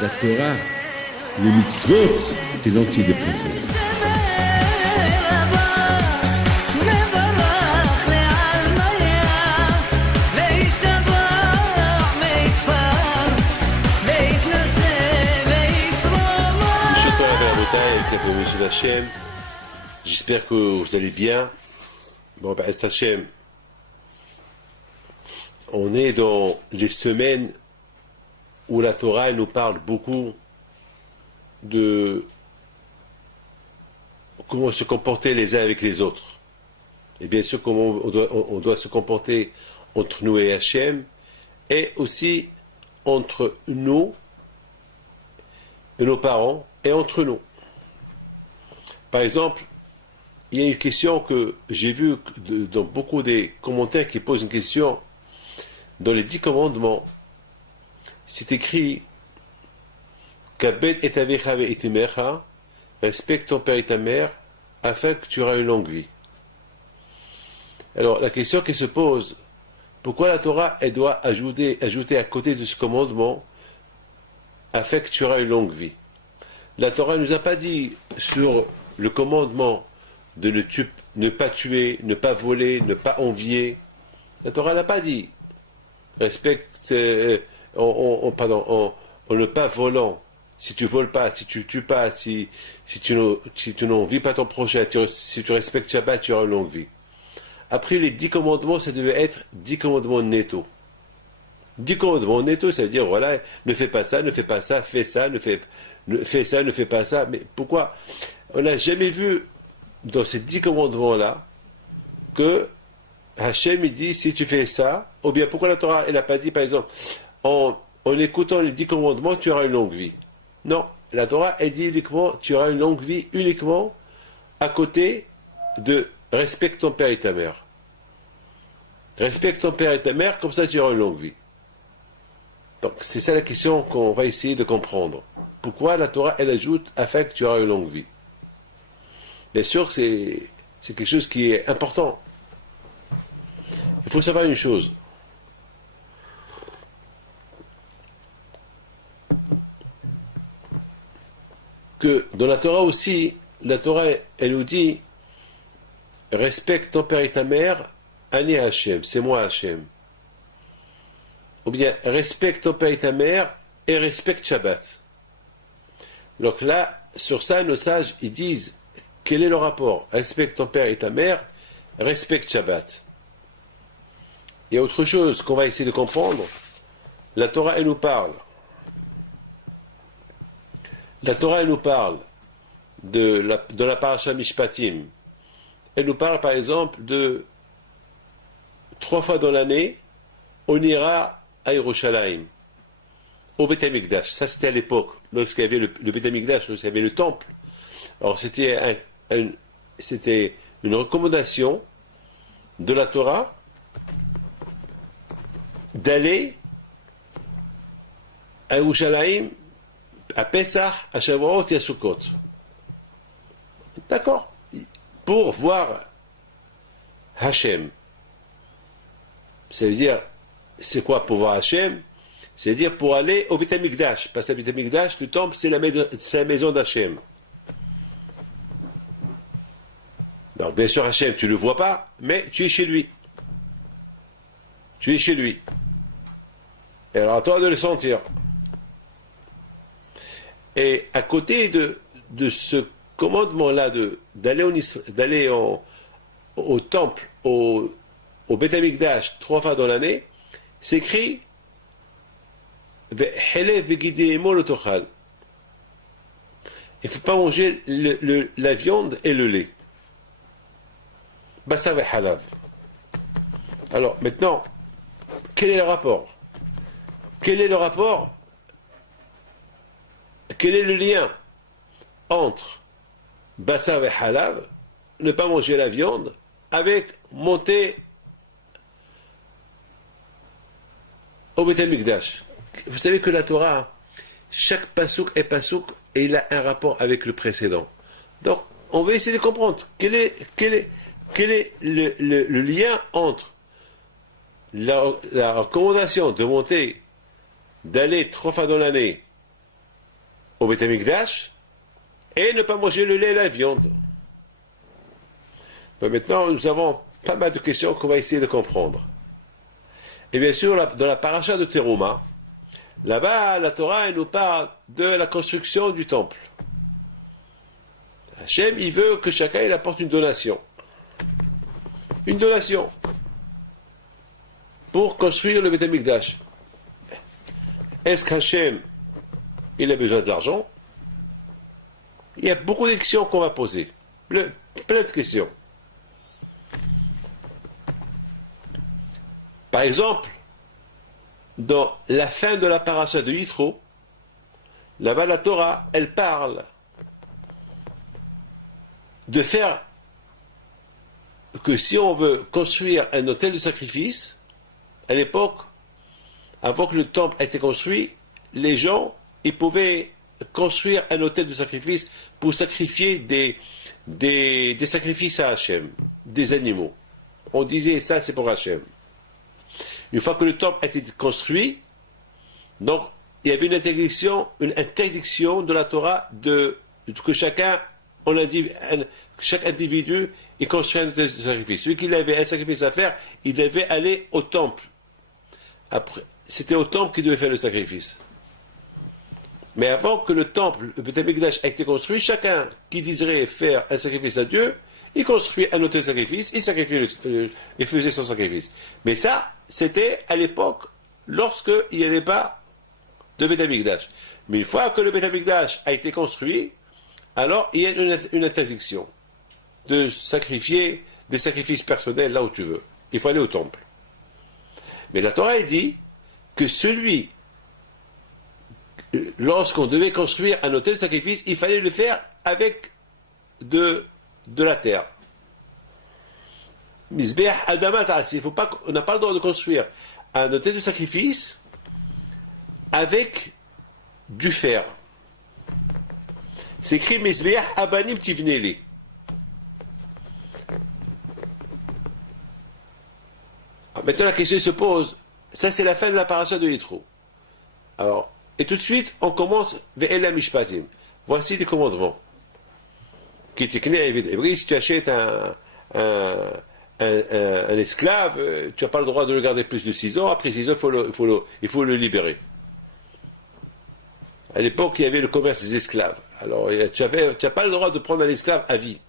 La Torah, les mitzvot, c'est l'antidépresseur. Monsieur Hachem, j'espère que vous allez bien. Bon, ben, Hachem, on est dans les semaines où la Torah nous parle beaucoup de comment se comporter les uns avec les autres. Et bien sûr, comment on doit se comporter entre nous et Hachem, et aussi entre nous et nos parents, et entre nous. Par exemple, il y a une question que j'ai vue dans beaucoup des commentaires qui posent une question. Dans les 10 commandements, c'est écrit Kabed et avecha ve'itimecha, respecte ton père et ta mère, afin que tu auras une longue vie. Alors, la question qui se pose, pourquoi la Torah, elle doit ajouter à côté de ce commandement, afin que tu auras une longue vie? La Torah ne nous a pas dit sur le commandement de ne pas tuer, ne pas voler, ne pas envier. La Torah n'a pas dit respecte, en ne pas volant. Si tu voles pas, si tu tues pas, si tu n'envies pas ton prochain, si tu respectes Shabbat, tu auras une longue vie. Après les 10 commandements, ça devait être 10 commandements netto. 10 commandements netto, ça veut dire voilà, ne fais pas ça, ne fais pas ça, fais ça, fais ça, ne fais pas ça. Mais pourquoi? On n'a jamais vu dans ces 10 commandements-là que Hachem il dit si tu fais ça, ou bien pourquoi la Torah elle n'a pas dit par exemple en écoutant les 10 commandements tu auras une longue vie. Non, la Torah elle dit uniquement tu auras une longue vie uniquement à côté de respecte ton père et ta mère. Respecte ton père et ta mère, comme ça tu auras une longue vie. Donc c'est ça la question qu'on va essayer de comprendre. Pourquoi la Torah elle ajoute afin que tu auras une longue vie? Bien sûr que c'est quelque chose qui est important. Il faut savoir une chose. Que dans la Torah aussi, la Torah elle nous dit respecte ton père et ta mère, Ani Hachem, c'est moi Hachem. Ou bien respecte ton père et ta mère et respecte Shabbat. Donc là, sur ça, nos sages, ils disent quel est le rapport? Respecte ton père et ta mère, respecte Shabbat. Il y a autre chose qu'on va essayer de comprendre. La Torah, elle nous parle. La Torah, elle nous parle de la parasha Mishpatim. Elle nous parle, par exemple, de 3 fois dans l'année, on ira à Yerushalayim, au Beth Amikdash. Ça, c'était à l'époque, lorsqu'il y avait le Beth Amikdash, lorsqu'il y avait le temple. Alors, c'était une recommandation de la Torah d'aller à Yerushalayim, à Pesach, à Shavuot et à Sukkot. D'accord? Pour voir Hachem. Ça veut dire, c'est quoi pour voir Hachem? C'est-à-dire pour aller au Beth Amikdash. Parce que le Beth Amikdash, le temple, c'est la maison d'Hachem. Donc, bien sûr, Hachem, tu ne le vois pas, mais tu es chez lui. Tu es chez lui. Et alors, à toi de le sentir. Et à côté de ce commandement-là d'aller au temple, au Beth Amikdash 3 fois dans l'année, c'est écrit il ne faut pas manger la viande et le lait. Bassa ve halav. Alors maintenant, quel est le rapport? Quel est le rapport quel est le lien entre Bassar et Halav, ne pas manger la viande, avec monter au Beth Amikdash? Vous savez que la Torah, chaque pasouk est pasouk et il a un rapport avec le précédent. Donc, on va essayer de comprendre quel est le lien entre la recommandation de monter, d'aller 3 fois dans l'année au Beth Amikdash et ne pas manger le lait et la viande. Donc maintenant, nous avons pas mal de questions qu'on va essayer de comprendre. Et bien sûr, dans la paracha de Teruma, là-bas, la Torah elle nous parle de la construction du temple. Hachem, il veut que chacun il apporte une donation. Une donation pour construire le Beth Amikdash. Est-ce qu'Hachem, il a besoin de l'argent? Il y a beaucoup de questions qu'on va poser. Plein de questions. Par exemple, dans la fin de la paracha de Yitro, là-bas la Torah, elle parle de faire que si on veut construire un autel de sacrifice, à l'époque, avant que le temple ait été construit, les gens, ils pouvaient construire un autel de sacrifice pour sacrifier des sacrifices à Hachem, des animaux. On disait ça, c'est pour Hachem. Une fois que le temple a été construit, donc il y avait une interdiction de la Torah que chaque individu il construit un sacrifice. Celui qui avait un sacrifice à faire, il devait aller au temple. Après, c'était au temple qu'il devait faire le sacrifice. Mais avant que le temple, le Beth Amikdash, ait été construit, chacun qui désirait faire un sacrifice à Dieu, il construit un autel de sacrifice, il faisait son sacrifice. Mais ça, c'était à l'époque, lorsqu'il n'y avait pas de Beth Amikdash. Mais une fois que le Beth Amikdash a été construit, alors il y a une interdiction de sacrifier des sacrifices personnels là où tu veux. Il faut aller au temple. Mais la Torah dit que lorsqu'on devait construire un autel de sacrifice, il fallait le faire avec de la terre. Misbeach Adama Ta'asi. On n'a pas le droit de construire un autel de sacrifice avec du fer. C'est écrit Misbeach Abanim Tivneli. Maintenant la question se pose, ça c'est la fin de la paracha de Yitro. Alors, et tout de suite, on commence Ve'ela Mishpatim. Voici les commandements. Si tu achètes un esclave, tu n'as pas le droit de le garder plus de 6 ans. Après 6 ans, il faut le libérer. À l'époque, il y avait le commerce des esclaves. Alors, tu n'as pas le droit de prendre un esclave à vie.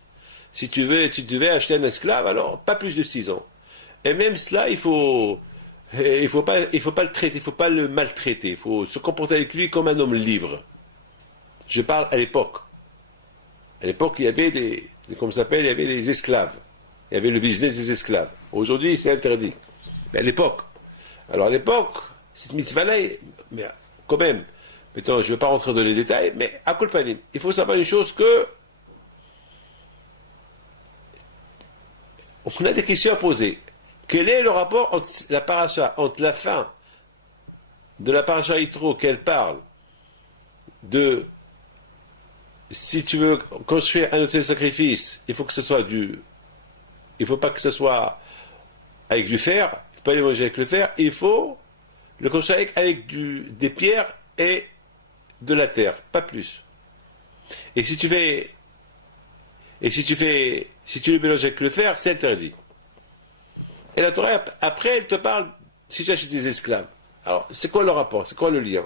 Si tu devais acheter un esclave, alors pas plus de 6 ans. Et même cela, il faut pas le traiter, il faut pas le maltraiter. Il faut se comporter avec lui comme un homme libre. Je parle à l'époque. À l'époque, il y avait il y avait les esclaves. Il y avait le business des esclaves. Aujourd'hui, c'est interdit. Mais à l'époque. Alors à l'époque, cette mitzvah-là, mais quand même, maintenant, je ne vais pas rentrer dans les détails, mais à Kolpanim, il faut savoir une chose que on a des questions à poser. Quel est le rapport entre la paracha, entre la fin de la paracha Yitro qu'elle parle de si tu veux construire un autel de sacrifice, il faut que ce soit il faut pas que ce soit avec du fer, il ne faut pas les manger avec le fer, il faut le construire avec des pierres et de la terre, pas plus. Et si tu le mélanges avec le fer, c'est interdit. Et la Torah, après, elle te parle si tu achètes des esclaves. Alors, c'est quoi le rapport? C'est quoi le lien?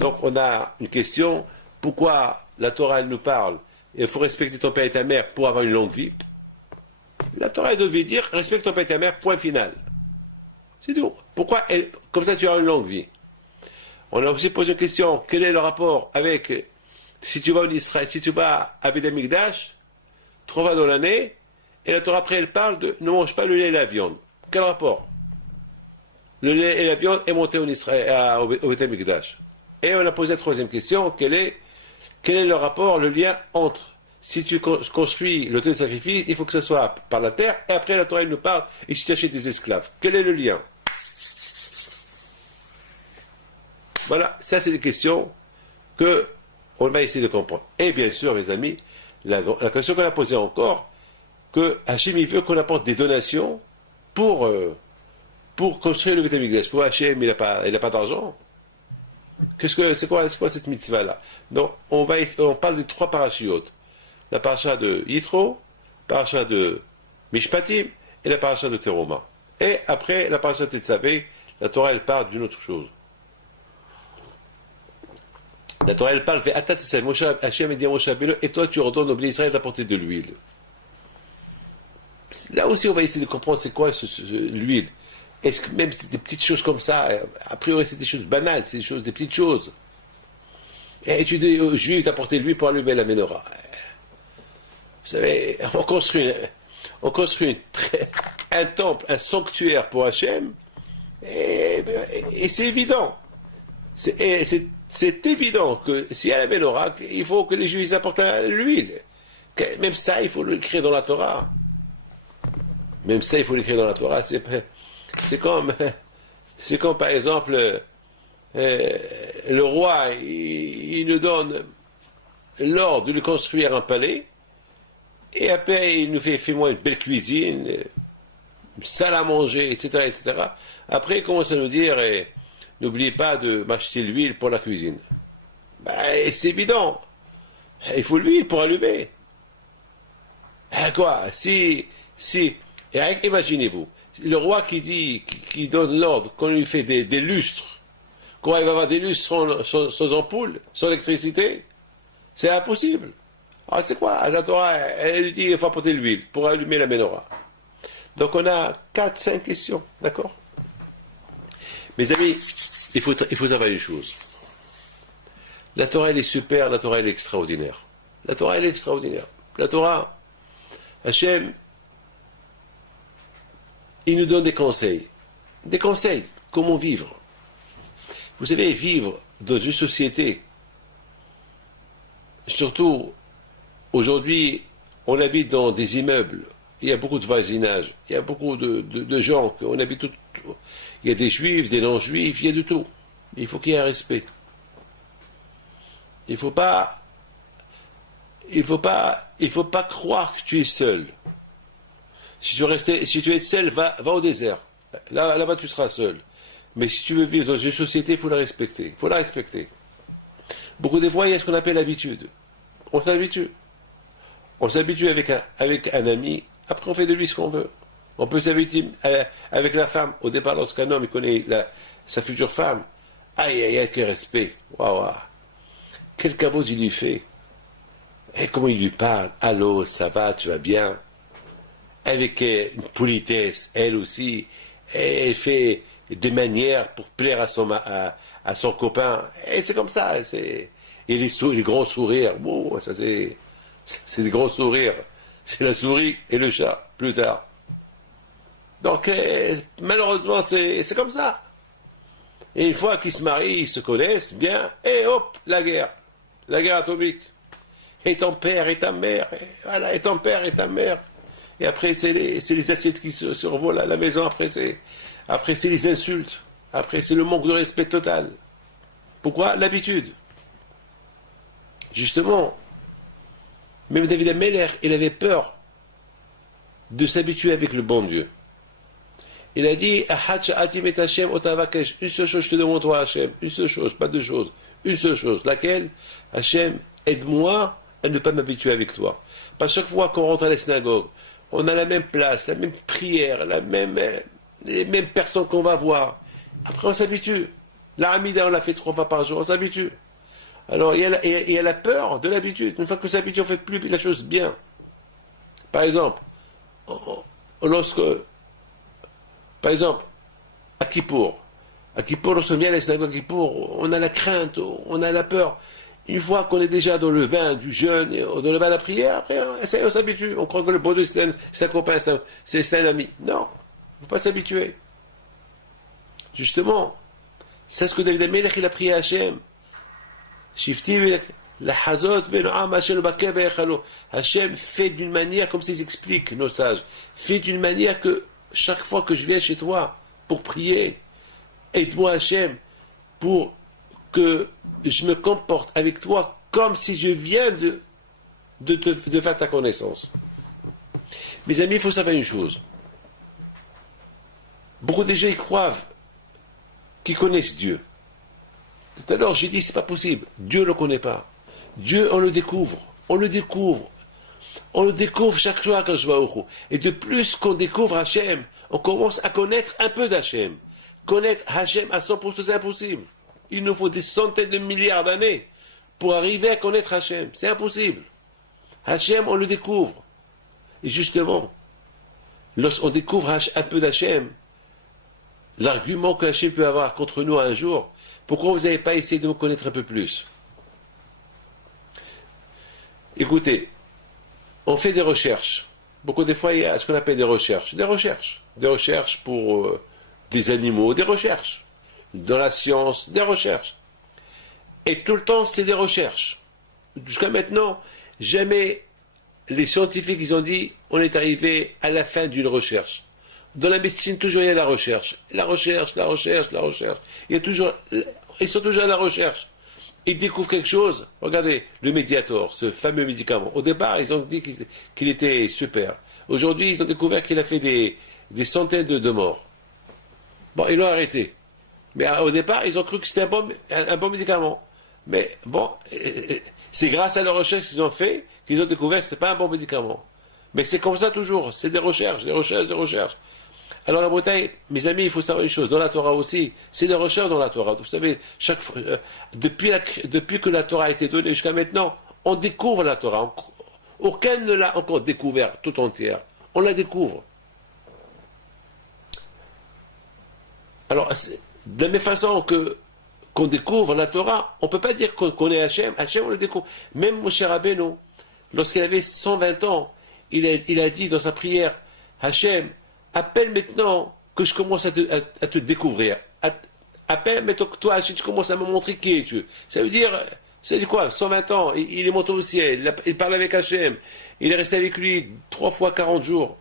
Donc, on a une question. Pourquoi la Torah, elle nous parle? Il faut respecter ton père et ta mère pour avoir une longue vie. La Torah, elle devait dire, respecte ton père et ta mère, point final. C'est tout. Pourquoi? Comme ça, tu auras une longue vie. On a aussi posé une question. Quel est le rapport avec, si tu vas en Israël, si tu vas à Beth Amikdash, 3 fois dans l'année, et la Torah après, elle parle de ne mange pas le lait et la viande. Quel rapport? Le lait et la viande est monté en Israël, au Beth Amikdash. Et on a posé la troisième question, quel est le rapport, le lien entre, si tu construis l'autel de sacrifice, il faut que ce soit par la terre, et après la Torah elle nous parle, et si tu achètes des esclaves, quel est le lien? Voilà, ça c'est des questions que on va essayer de comprendre. Et bien sûr, mes amis, la question qu'on a posée encore, que Hachem il veut qu'on apporte des donations pour construire le Beth Amikdash. Pour Hachem, il n'a pas d'argent. C'est quoi cette mitzvah-là? Donc, on parle des trois parachiotes. La paracha de Yitro, la paracha de Mishpatim et la paracha de Teroma. Et après, la paracha de Tetzavé, la Torah, elle parle d'une autre chose. La Torah, elle parle, Hachem dit à Moshe Rabbeinu, et toi, tu ordonnes au Bnei Israël d'apporter de l'huile. Là aussi, on va essayer de comprendre c'est quoi l'huile. Est-ce que même des petites choses comme ça, a priori, c'est des choses banales, c'est des petites choses. Et tu dis aux Juifs d'apporter de l'huile pour allumer la menorah. Vous savez, on construit un temple, un sanctuaire pour Hachem, et c'est évident. C'est évident que s'il y a la menorah, il faut que les Juifs apportent l'huile. Même ça, il faut l'écrire dans la Torah. Même ça, il faut l'écrire dans la Torah. C'est comme par exemple, le roi, il nous donne l'ordre de lui construire un palais, et après, il nous fait, fais-moi une belle cuisine, une salle à manger, etc., etc. Après, il commence à nous dire, n'oubliez pas de m'acheter l'huile pour la cuisine. Ben, c'est évident. Il faut l'huile pour allumer. Quoi? Imaginez-vous, le roi qui donne l'ordre, qu'on lui fait des lustres, comment il va avoir des lustres sans ampoule, sans électricité? C'est impossible. Alors c'est quoi? La Torah, elle lui dit qu'il faut apporter l'huile pour allumer la menorah. Donc on a 4-5 questions, d'accord? Mes amis, il faut savoir une chose. La Torah, elle est super, la Torah, elle est extraordinaire. La Torah, elle est extraordinaire. La Torah, Hachem, il nous donne des conseils. Des conseils, comment vivre. Vous savez, vivre dans une société, surtout aujourd'hui, on habite dans des immeubles, il y a beaucoup de voisinage, il y a beaucoup de gens, on habite tout, il y a des juifs, des non-juifs, il y a de tout. Il faut qu'il y ait un respect. Il ne faut pas croire que tu es seul. Si tu es seul, va au désert. Là-bas, tu seras seul. Mais si tu veux vivre dans une société, il faut la respecter. Il faut la respecter. Beaucoup des fois, il y a ce qu'on appelle l'habitude. On s'habitue. On s'habitue avec un ami. Après, on fait de lui ce qu'on veut. On peut s'habituer avec la femme. Au départ, lorsqu'un homme il connaît sa future femme, aïe, aïe, aïe, quel respect. Waouh, waouh. Quel caveau il lui fait. Et comment il lui parle. Allô, ça va, tu vas bien. Avec une politesse, elle aussi, elle fait des manières pour plaire à son copain. Et c'est comme ça. Et les grands sourires, bon, ça c'est des grands sourires. C'est la souris et le chat, plus tard. Donc, malheureusement, c'est comme ça. Et une fois qu'ils se marient, ils se connaissent bien, et hop, la guerre atomique. Et ton père et ta mère, et voilà, et ton père et ta mère. Et après, c'est les assiettes qui se survolent à la maison. Après, c'est les insultes. Après, c'est le manque de respect total. Pourquoi? L'habitude. Justement, même David Ameller, il avait peur de s'habituer avec le bon Dieu. Il a dit, une seule chose, je te demande toi, Hachem. Une seule chose, pas deux choses. Une seule chose. Laquelle? Hachem, aide-moi à ne pas m'habituer avec toi. Pas chaque fois qu'on rentre à la synagogue, on a la même place, la même prière, les mêmes personnes qu'on va voir. Après, on s'habitue. La Hamida, on l'a fait 3 fois par jour, on s'habitue. Alors, il y a la peur de l'habitude. Une fois que s'habitue, on ne fait plus la chose bien. Par exemple, à Kippour, lorsqu'on vient à la synagogue à Kippour, on a la crainte, on a la peur. Une fois qu'on est déjà dans le bain du jeûne, dans le bain de la prière, après, on s'habitue. On croit que le bon Dieu, c'est un copain, c'est un ami. Non, il ne faut pas s'habituer. Justement, c'est ce que David Ameller, il a prié à Hachem. Hachem fait d'une manière, comme s'ils expliquent nos sages, fait d'une manière que chaque fois que je viens chez toi pour prier, aide-moi Hachem pour que je me comporte avec toi comme si je viens de faire ta connaissance. Mes amis, il faut savoir une chose. Beaucoup de gens y croient qu'ils connaissent Dieu. Tout à l'heure, j'ai dit, c'est pas possible. Dieu ne le connaît pas. Dieu, on le découvre. On le découvre. On le découvre chaque jour quand je vais au Khou. Et de plus qu'on découvre Hachem, on commence à connaître un peu d'Hachem. Connaître Hachem à 100%, c'est impossible. Il nous faut des centaines de milliards d'années pour arriver à connaître Hachem. C'est impossible. Hachem, on le découvre. Et justement, lorsqu'on découvre un peu d'Hachem, l'argument que Hachem peut avoir contre nous un jour, pourquoi vous n'avez pas essayé de me connaître un peu plus? Écoutez, on fait des recherches. Beaucoup de fois, il y a ce qu'on appelle des recherches. Des recherches pour des animaux, des recherches. Dans la science, des recherches. Et tout le temps, c'est des recherches. Jusqu'à maintenant, jamais les scientifiques, ils ont dit, on est arrivé à la fin d'une recherche. Dans la médecine, toujours il y a la recherche. La recherche. Il y a toujours, ils sont toujours à la recherche. Ils découvrent quelque chose. Regardez, le Mediator, ce fameux médicament. Au départ, ils ont dit qu'il était super. Aujourd'hui, ils ont découvert qu'il a fait des centaines de morts. Bon, ils l'ont arrêté. Mais au départ, ils ont cru que c'était un bon médicament. Mais bon, c'est grâce à la recherche qu'ils ont fait qu'ils ont découvert que ce n'est pas un bon médicament. Mais c'est comme ça toujours. C'est des recherches. Alors la Bretagne, mes amis, il faut savoir une chose. Dans la Torah aussi, c'est des recherches dans la Torah. Vous savez, depuis que la Torah a été donnée jusqu'à maintenant, on découvre la Torah. Aucun ne l'a encore découvert tout entière. On la découvre. Alors, de la même façon qu'on découvre la Torah, on ne peut pas dire qu'on connaît Hachem. Hachem, on le découvre. Même Moshe Rabbeinu, lorsqu'il avait 120 ans, il a dit dans sa prière, Hachem, appelle maintenant que je commence à te découvrir. Appelle maintenant que toi, Hachem, tu commences à me montrer qui es-tu. Ça veut dire, c'est quoi, 120 ans, il est monté au ciel, il parle avec Hachem, il est resté avec lui 3 fois 40 jours.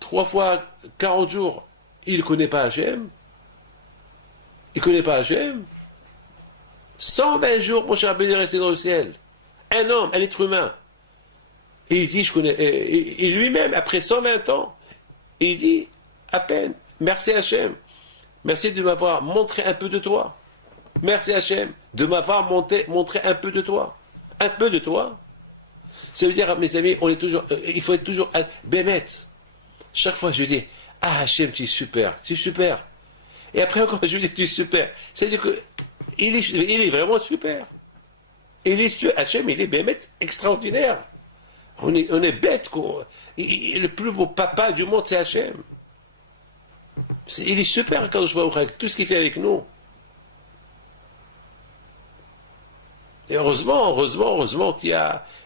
3 fois 40 jours, il ne connaît pas Hachem. Il ne connaît pas Hachem. 120 jours, mon cher Ben est resté dans le ciel. Un homme, un être humain. Et il dit, je connais. Et lui-même, après 120 ans, il dit, à peine, merci Hachem. Merci de m'avoir montré un peu de toi. Merci Hachem de m'avoir montré un peu de toi. Un peu de toi. Ça veut dire, mes amis, il faut être toujours bémet. Chaque fois, je dis, ah Hachem, tu es super. Et après encore, je lui dis, tu es super. C'est-à-dire qu'il est vraiment super. Hachem, il est bémet extraordinaire. On est bête. Le plus beau papa du monde, c'est Hachem. Il est super quand je vois tout ce qu'il fait avec nous. Et heureusement qu'il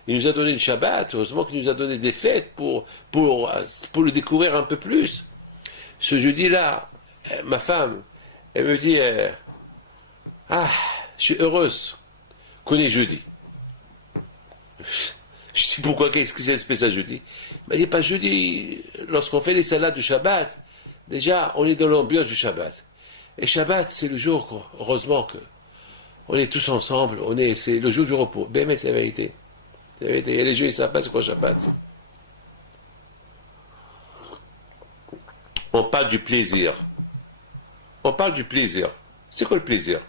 nous a donné le Shabbat, heureusement qu'il nous a donné des fêtes pour le découvrir un peu plus. Ce jeudi-là, ma femme, elle me dit, je suis heureuse qu'on est jeudi. Je sais pourquoi, qu'est-ce que c'est spécial jeudi? Elle m'a dit, pas jeudi, lorsqu'on fait les salades du Shabbat, déjà, on est dans l'ambiance du Shabbat. Et Shabbat, c'est le jour, heureusement que on est tous ensemble, c'est le jour du repos. Ben, mais c'est la vérité. C'est la vérité. Il y a les gens, ils ne savent pas c'est quoi Shabbat. On parle du plaisir. C'est quoi le plaisir?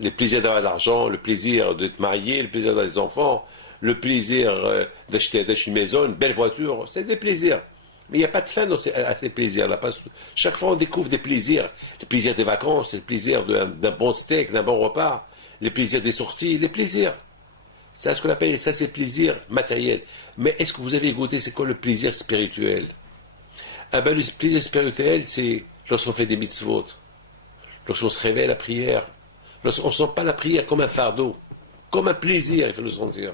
Le plaisir d'avoir de l'argent, le plaisir d'être marié, le plaisir d'avoir des enfants, le plaisir d'acheter une maison, une belle voiture. C'est des plaisirs. Mais il n'y a pas de fin à ces plaisirs-là. Chaque fois, on découvre des plaisirs. Le plaisir des vacances, le plaisir d'un bon steak, d'un bon repas, le plaisir des sorties, les plaisirs. C'est ce qu'on appelle, ça c'est plaisir matériel. Mais est-ce que vous avez goûté, c'est quoi le plaisir spirituel? Le plaisir spirituel, c'est lorsqu'on fait des mitzvot, lorsqu'on se réveille à la prière, lorsqu'on ne sent pas la prière comme un fardeau, comme un plaisir, il faut le sentir.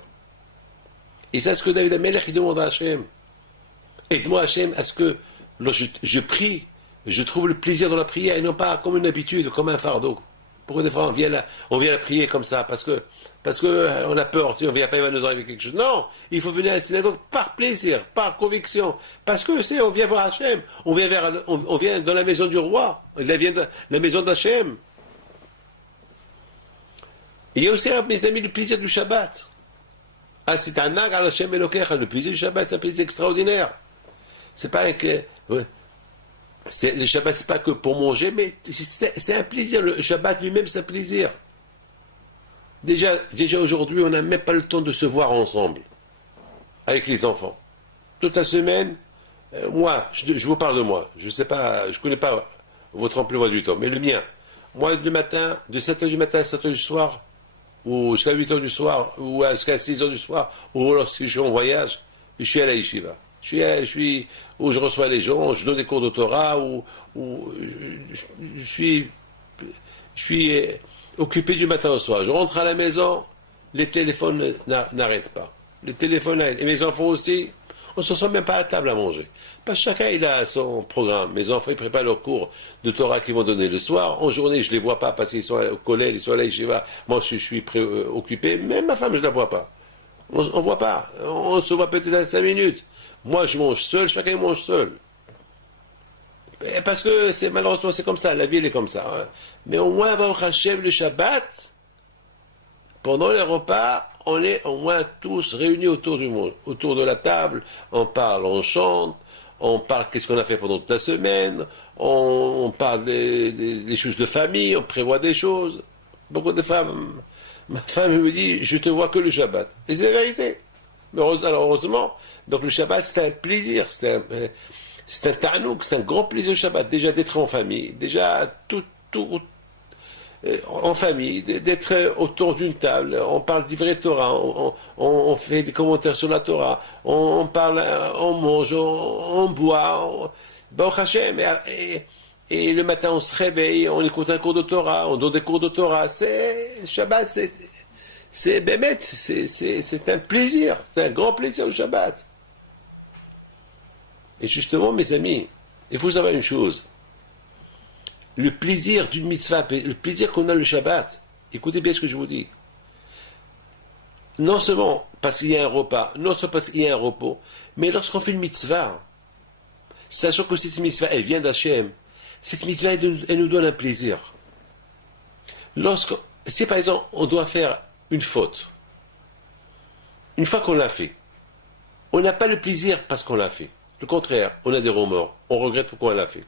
Et c'est ce que David Amelech il demande à Hachem. Aide-moi Hachem à ce que lorsque je prie, je trouve le plaisir dans la prière et non pas comme une habitude, comme un fardeau. Pourquoi des fois on vient la prier comme ça? Parce que on a peur, on ne vient pas, il va nous arriver quelque chose. Non, il faut venir à la synagogue par plaisir, par conviction. Parce que on vient voir Hachem, on vient dans la maison du roi, on vient dans la maison d'Hachem. Il y a aussi, mes amis, le plaisir du Shabbat. Ah, c'est un nag à Hachem Elokecha. Le plaisir du Shabbat, c'est un plaisir extraordinaire. C'est pas un que. Ouais. Le Shabbat, c'est pas que pour manger, mais c'est un plaisir. Le Shabbat lui-même, c'est un plaisir. Déjà aujourd'hui, on n'a même pas le temps de se voir ensemble, avec les enfants. Toute la semaine, moi, je vous parle de moi. Je sais pas, je connais pas votre emploi du temps, mais le mien. Moi, le matin, de 7h du matin à 7h du soir, ou jusqu'à 8h du soir, ou jusqu'à 6h du soir, ou lorsque je suis en voyage, je suis à la yeshiva. Je suis où je reçois les gens, je donne des cours de Torah, ou je suis occupé du matin au soir. Je rentre à la maison, les téléphones n'arrêtent pas. Les téléphones n'arrêtent. Et mes enfants aussi, on ne se sent même pas à table à manger. Parce que chacun, il a son programme. Mes enfants, ils préparent leurs cours de Torah qu'ils vont donner le soir. En journée, je ne les vois pas parce qu'ils sont au collège, ils sont à la yeshiva. Moi, je suis occupé. Même ma femme, je ne la vois pas. On ne voit pas. On se voit peut-être à 5 minutes. Moi, je mange seul, chacun mange seul. Parce que malheureusement, c'est comme ça. La vie, elle est comme ça. Hein. Mais au moins, Baruch Hashem, le Shabbat, pendant les repas, on est au moins tous réunis autour du monde, autour de la table, on parle, on chante, on parle qu'est-ce qu'on a fait pendant toute la semaine, on parle des choses de famille, on prévoit des choses. Beaucoup de femmes, ma femme me dit, je te vois que le Shabbat. Et c'est la vérité. Mais heureusement, donc le Shabbat, c'est un plaisir, c'est un ta'anouk, c'est un grand plaisir le Shabbat, déjà d'être en famille, déjà tout en famille, d'être autour d'une table, on parle d'Ivrei Torah, on fait des commentaires sur la Torah, on parle, on mange, on boit, Baruch Hashem, et le matin on se réveille, on écoute un cours de Torah, on donne des cours de Torah, Shabbat, c'est un plaisir, c'est un grand plaisir le Shabbat. Et justement, mes amis, il faut savoir une chose. Le plaisir d'une mitzvah, le plaisir qu'on a le Shabbat, écoutez bien ce que je vous dis. Non seulement parce qu'il y a un repas, non seulement parce qu'il y a un repos, mais lorsqu'on fait une mitzvah, sachant que cette mitzvah, elle vient d'Hachem, cette mitzvah, elle nous donne un plaisir. Si par exemple, on doit faire une faute, une fois qu'on l'a fait, on n'a pas le plaisir parce qu'on l'a fait. Le contraire, on a des remords, on regrette pourquoi on l'a fait.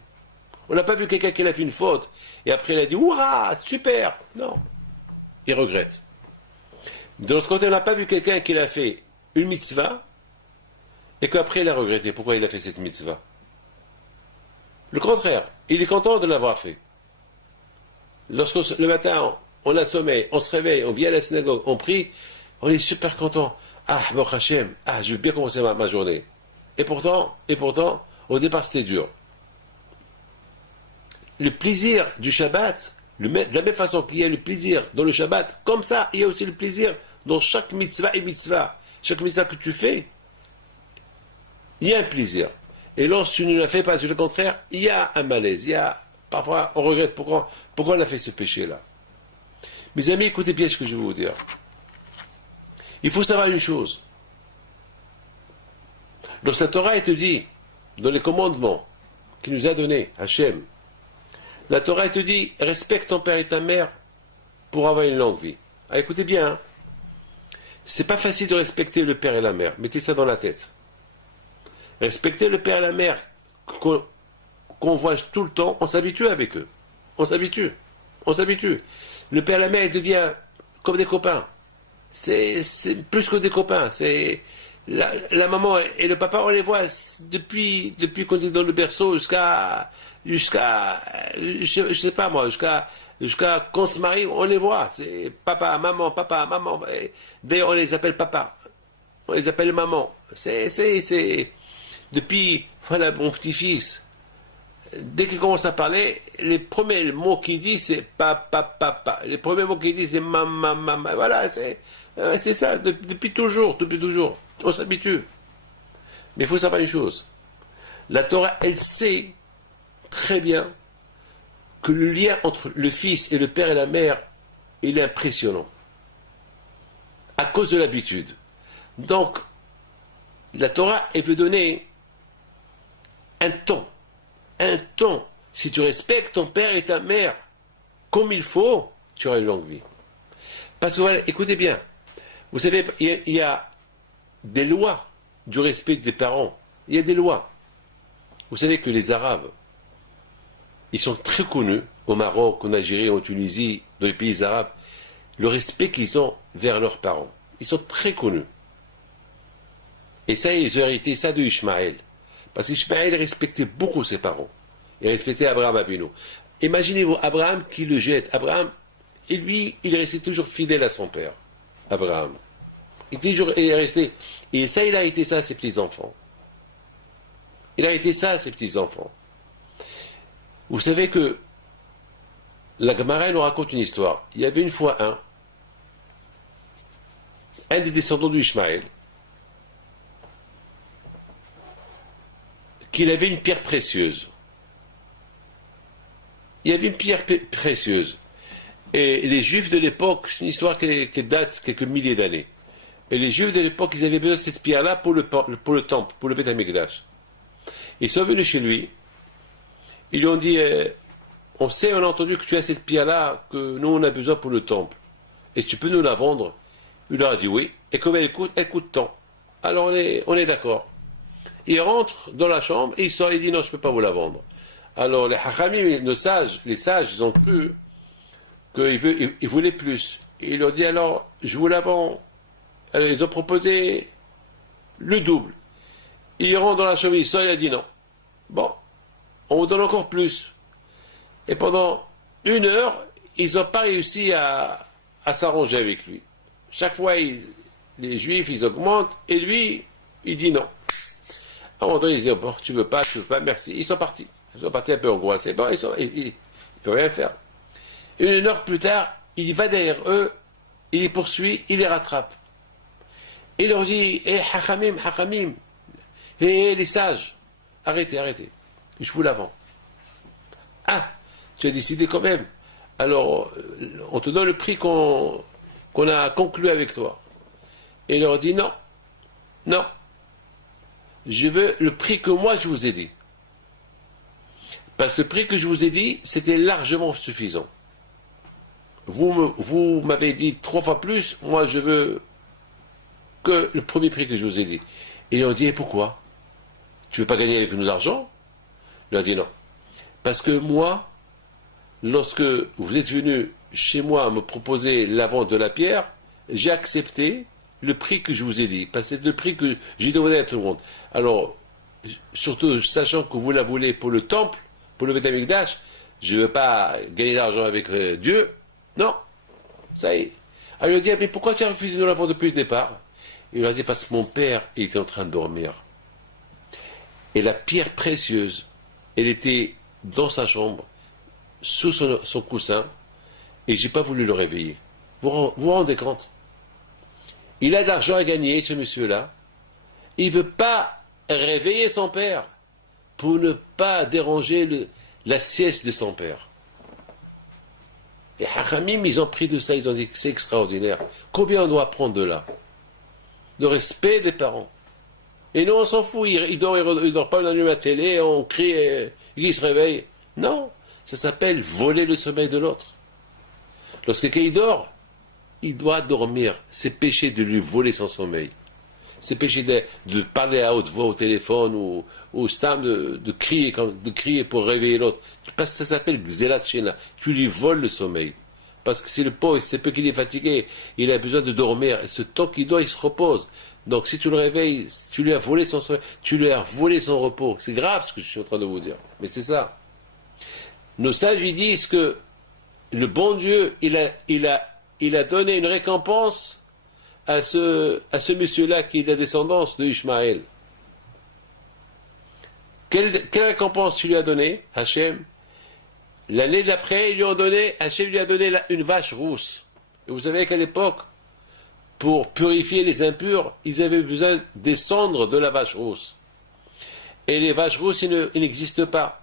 On n'a pas vu quelqu'un qui a fait une faute et après il a dit ouah, super. Non, il regrette. De l'autre côté, on n'a pas vu quelqu'un qui a fait une mitzvah et qu'après il a regretté pourquoi il a fait cette mitzvah. Le contraire, il est content de l'avoir fait. Lorsque le matin on a sommeil, on se réveille, on vient à la synagogue, on prie, on est super content. Ah, Baruch Hashem, je veux bien commencer ma journée. Et pourtant, au départ c'était dur. Le plaisir du Shabbat, de la même façon qu'il y a le plaisir dans le Shabbat, comme ça, il y a aussi le plaisir dans chaque mitzvah et mitzvah. Chaque mitzvah que tu fais, il y a un plaisir. Et lorsque tu ne la fais pas, sur le contraire, il y a un malaise. Parfois, on regrette pourquoi on a fait ce péché-là. Mes amis, écoutez bien ce que je vais vous dire. Il faut savoir une chose. Donc, la Torah, elle te dit, dans les commandements qu'il nous a donnés, Hachem, la Torah, elle te dit, respecte ton père et ta mère pour avoir une longue vie. Ah, écoutez bien, hein. C'est pas facile de respecter le père et la mère. Mettez ça dans la tête. Respecter le père et la mère qu'on voit tout le temps, on s'habitue avec eux. On s'habitue. Le père et la mère, ils deviennent comme des copains. C'est plus que des copains. C'est la maman et le papa, on les voit depuis qu'on est dans le berceau jusqu'à je sais pas moi, jusqu'à qu'on se marie, on les voit. C'est papa, maman. D'ailleurs, on les appelle papa. On les appelle maman. C'est depuis, voilà, mon petit-fils. Dès qu'il commence à parler, les premiers mots qu'il dit, c'est papa. Les premiers mots qu'il dit, c'est maman. Voilà, c'est ça, depuis toujours. On s'habitue. Mais il faut savoir une chose. La Torah, elle sait très bien que le lien entre le fils et le père et la mère, il est impressionnant. À cause de l'habitude. Donc, la Torah, elle veut donner un temps. Un temps. Si tu respectes ton père et ta mère comme il faut, tu auras une longue vie. Parce que voilà, écoutez bien. Vous savez, il y a des lois du respect des parents. Il y a des lois. Vous savez que les Arabes, ils sont très connus au Maroc, en Algérie, en Tunisie, dans les pays arabes, le respect qu'ils ont vers leurs parents. Ils sont très connus. Et ça, ils ont hérité ça de Ishmaël. Parce qu'Ishmaël respectait beaucoup ses parents. Il respectait Abraham Avinu. Imaginez-vous Abraham qui le jette. Abraham, et lui, il est resté toujours fidèle à son père. Abraham. Il est resté. Et ça, il a été ça à ses petits-enfants. Il a été ça à ses petits-enfants. Vous savez que la Gemara nous raconte une histoire. Il y avait une fois un des descendants d'Ishmaël, qu'il avait une pierre précieuse. Il y avait une pierre précieuse. Et les Juifs de l'époque, c'est une histoire qui date quelques milliers d'années. Et les Juifs de l'époque, ils avaient besoin de cette pierre-là pour le temple, pour le Beth Amikdash. Ils sont venus chez lui. Ils lui ont dit, on a entendu que tu as cette pierre-là, que nous on a besoin pour le temple. Et tu peux nous la vendre? Il leur a dit oui. Et comme elle coûte tant. Alors on est d'accord. Il rentre dans la chambre et il sort et dit non, je ne peux pas vous la vendre. Alors les hachamim, les sages, ils ont cru qu'ils voulaient plus. Et il leur dit alors, je vous la vends. Alors ils ont proposé le double. Il rentre dans la chambre, il sort, il a dit non. Bon, on vous donne encore plus. Et pendant 1 heure, ils n'ont pas réussi à s'arranger avec lui. Chaque fois, les Juifs, ils augmentent, et lui, il dit non. À un moment donné, ils disent, bon, tu veux pas, merci. Ils sont partis. Ils sont partis un peu angoissés. Bon, il ne peut rien faire. 1 heure plus tard, il va derrière eux, il les poursuit, il les rattrape. Il leur dit, hachamim, les sages, arrêtez, je vous la vends. Ah, tu as décidé quand même. Alors, on te donne le prix qu'on a conclu avec toi. Et il leur dit non, je veux le prix que moi je vous ai dit. Parce que le prix que je vous ai dit, c'était largement suffisant. Vous m'avez dit 3 fois plus, moi je veux que le premier prix que je vous ai dit. Et ils ont dit, et pourquoi? Tu veux pas gagner avec nous l'argent? Il a dit non. Parce que moi, lorsque vous êtes venu chez moi me proposer la vente de la pierre, j'ai accepté le prix que je vous ai dit. Parce que c'est le prix que j'ai demandé à tout le monde. Alors, surtout sachant que vous la voulez pour le temple, pour le Beth Amikdash, je ne veux pas gagner d'argent avec Dieu. Non. Ça y est. Alors il a dit, mais pourquoi tu as refusé de la vendre depuis le départ? Il a dit, parce que mon père était en train de dormir. Et la pierre précieuse, elle était dans sa chambre, sous son coussin, et je n'ai pas voulu le réveiller. Vous vous rendez compte? Il a de l'argent à gagner, ce monsieur-là. Il ne veut pas réveiller son père pour ne pas déranger la sieste de son père. Et Hachamim, ils ont pris de ça, ils ont dit que c'est extraordinaire. Combien on doit apprendre de là? Le respect des parents. Et nous, on s'en fout. Il dort pas une nuit à la télé, on crie et il se réveille. Non, ça s'appelle voler le sommeil de l'autre. Lorsque quelqu'un dort, il doit dormir. C'est péché de lui voler son sommeil. C'est péché de parler à haute voix au téléphone ou de crier pour réveiller l'autre. Parce que ça s'appelle Gzelat Shena. Tu lui voles le sommeil. Parce que c'est le pauvre, c'est peu qu'il est fatigué. Il a besoin de dormir. Et ce temps qu'il dort, il se repose. Donc si tu le réveilles, tu lui as volé son sommeil, tu lui as volé son repos. C'est grave ce que je suis en train de vous dire. Mais c'est ça. Nos sages, ils disent que le bon Dieu, il a donné une récompense à ce monsieur-là qui est de la descendance de Ishmaël. Quelle récompense tu lui as donné, Hachem? L'année d'après, Hachem lui a donné une vache rousse. Et vous savez qu'à l'époque, pour purifier les impurs, ils avaient besoin des cendres de la vache rousse. Et les vaches rousses, ils n'existent pas